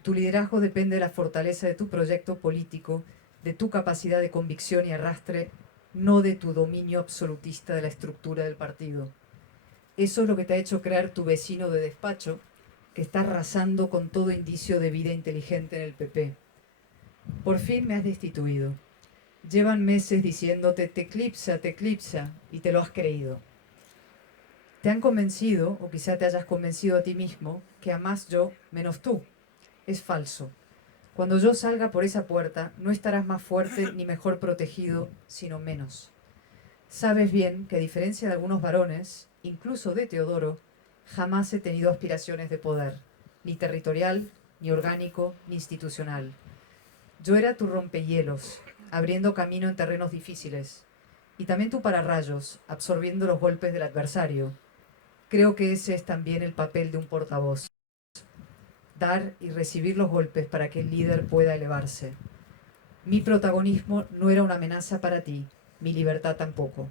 Tu liderazgo depende de la fortaleza de tu proyecto político, de tu capacidad de convicción y arrastre, no de tu dominio absolutista de la estructura del partido. Eso es lo que te ha hecho crear tu vecino de despacho, que está arrasando con todo indicio de vida inteligente en el PP. Por fin me has destituido. Llevan meses diciéndote te eclipsa, y te lo has creído. Te han convencido, o quizá te hayas convencido a ti mismo, que a más yo, menos tú. Es falso. Cuando yo salga por esa puerta, no estarás más fuerte ni mejor protegido, sino menos. Sabes bien que a diferencia de algunos varones, incluso de Teodoro, jamás he tenido aspiraciones de poder, ni territorial, ni orgánico, ni institucional. Yo era tu rompehielos, abriendo camino en terrenos difíciles, y también tu pararrayos, absorbiendo los golpes del adversario. Creo que ese es también el papel de un portavoz. Dar y recibir los golpes para que el líder pueda elevarse. Mi protagonismo no era una amenaza para ti, mi libertad tampoco.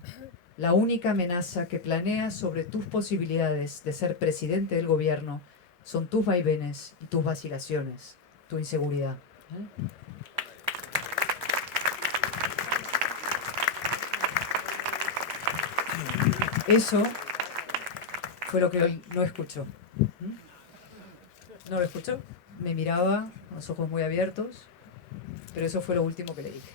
La única amenaza que planeas sobre tus posibilidades de ser presidente del gobierno son tus vaivenes y tus vacilaciones, tu inseguridad. Eso fue lo que él no escuchó. No lo escuchó, me miraba con los ojos muy abiertos, pero eso fue lo último que le dije.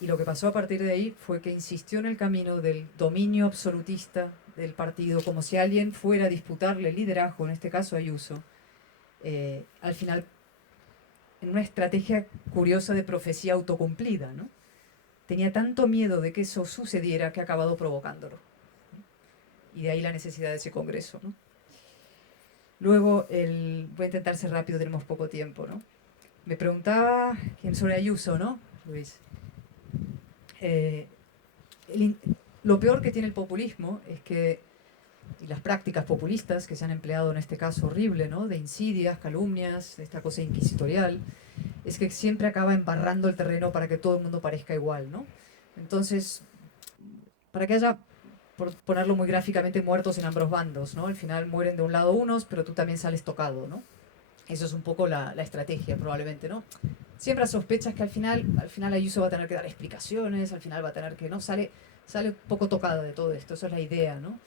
Y lo que pasó a partir de ahí fue que insistió en el camino del dominio absolutista del partido, como si alguien fuera a disputarle el liderazgo, en este caso Ayuso, al final en una estrategia curiosa de profecía autocumplida, ¿no? Tenía tanto miedo de que eso sucediera que ha acabado provocándolo. Y de ahí la necesidad de ese congreso, ¿no? Luego, voy a intentar ser rápido, tenemos poco tiempo, ¿no? Me preguntaba sobre Ayuso, ¿no, Luis? Lo peor que tiene el populismo es que, y las prácticas populistas que se han empleado en este caso horrible, ¿no? De insidias, calumnias, esta cosa inquisitorial, es que siempre acaba embarrando el terreno para que todo el mundo parezca igual, ¿no? Entonces, para que haya, por ponerlo muy gráficamente, muertos en ambos bandos, ¿no? Al final mueren de un lado unos, pero tú también sales tocado, ¿no? Eso es un poco la estrategia, probablemente, ¿no? Siempre sospechas que al final Ayuso va a tener que dar explicaciones, al final va a tener que, ¿no? Sale un poco tocado de todo esto, eso es la idea, ¿no?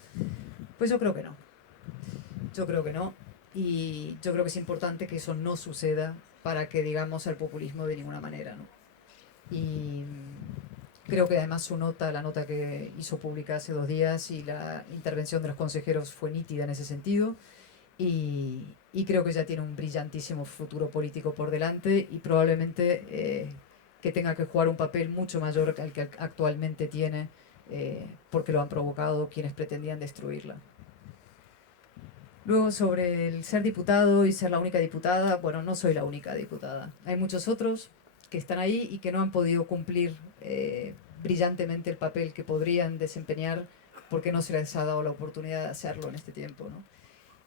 Pues yo creo que no. Yo creo que no. Y yo creo que es importante que eso no suceda para que digamos al populismo de ninguna manera, ¿no? Y creo que además su nota, la nota que hizo pública hace 2 días y la intervención de los consejeros fue nítida en ese sentido. Y creo que ya tiene un brillantísimo futuro político por delante y probablemente que tenga que jugar un papel mucho mayor al que actualmente tiene porque lo han provocado quienes pretendían destruirla. Luego sobre el ser diputado y ser la única diputada, bueno, no soy la única diputada. Hay muchos otros que están ahí y que no han podido cumplir brillantemente el papel que podrían desempeñar porque no se les ha dado la oportunidad de hacerlo en este tiempo, ¿no?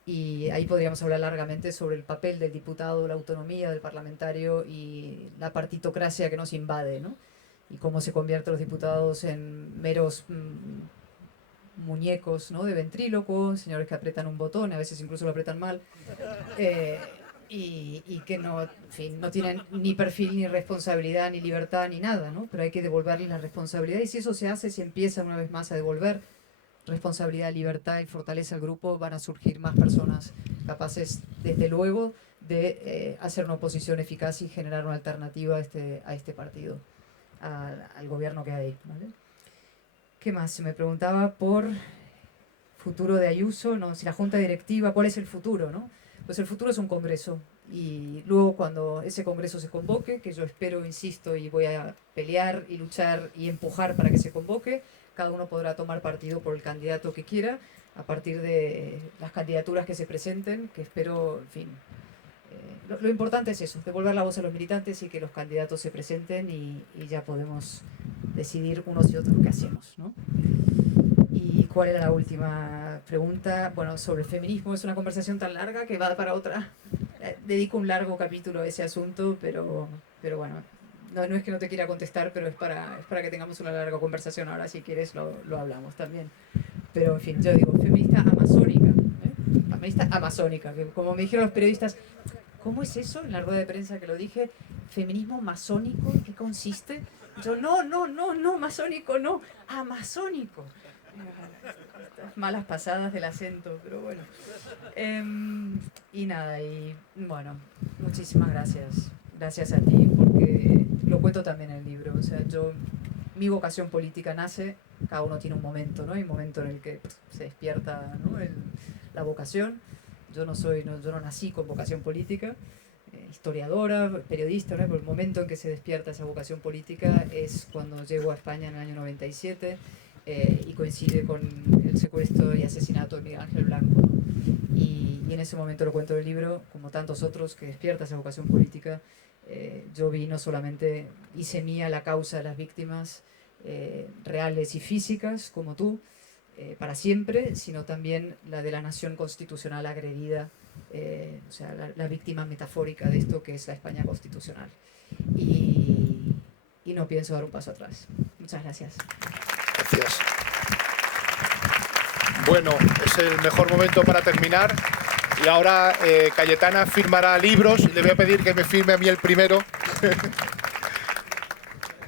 Y ahí podríamos hablar largamente sobre el papel del diputado, la autonomía del parlamentario y la partitocracia que nos invade, ¿no? Y cómo se convierten los diputados en meros muñecos, ¿no? De ventríloco, señores que apretan un botón, a veces incluso lo apretan mal, y que no, en fin, no tienen ni perfil, ni responsabilidad, ni libertad, ni nada, ¿no? Pero hay que devolverles la responsabilidad y si eso se hace, si empieza una vez más a devolver responsabilidad, libertad y fortaleza al grupo, van a surgir más personas capaces, desde luego, de hacer una oposición eficaz y generar una alternativa a este partido, al gobierno que hay, ¿vale? ¿Qué más? Se me preguntaba por futuro de Ayuso, ¿no? Si la junta directiva, ¿cuál es el futuro, no? Pues el futuro es un congreso y luego cuando ese congreso se convoque, que yo espero, insisto, y voy a pelear y luchar y empujar para que se convoque, cada uno podrá tomar partido por el candidato que quiera a partir de las candidaturas que se presenten, que espero, en fin, lo importante es eso, devolver la voz a los militantes y que los candidatos se presenten y ya podemos decidir unos y otros qué hacemos, ¿no? ¿Y cuál era la última pregunta? Bueno, sobre el feminismo es una conversación tan larga que va para otra. Dedico un largo capítulo a ese asunto, pero bueno, no es que no te quiera contestar, pero es para que tengamos una larga conversación. Ahora, si quieres, lo hablamos también. Pero, en fin, yo digo, feminista amazónica. Feminista amazónica, que como me dijeron los periodistas, ¿cómo es eso? En la rueda de prensa que lo dije, feminismo masónico, ¿en qué consiste? Yo, no, masónico no, amazónico. Malas pasadas del acento, pero bueno. Y nada, y bueno, muchísimas gracias. Gracias a ti, porque lo cuento también en el libro. O sea, mi vocación política nace, cada uno tiene un momento, ¿no? Hay un momento en el que se despierta, ¿no? La vocación. Yo no nací con vocación política, historiadora, periodista, ¿no? Pero el momento en que se despierta esa vocación política es cuando llego a España en el año 97 y coincide con el secuestro y asesinato de Miguel Ángel Blanco, ¿no? Y en ese momento, lo cuento en el libro, como tantos otros, que despierta esa vocación política. Yo vi no solamente, hice mía la causa de las víctimas reales y físicas, como tú, para siempre, sino también la de la nación constitucional agredida, o sea, la víctima metafórica de esto que es la España constitucional. Y no pienso dar un paso atrás. Muchas gracias. Gracias. Bueno, es el mejor momento para terminar. Y ahora Cayetana firmará libros. Le voy a pedir que me firme a mí el primero,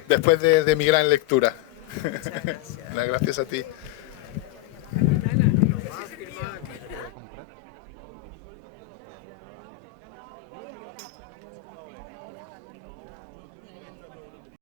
después de mi gran lectura. Muchas gracias. Gracias a ti.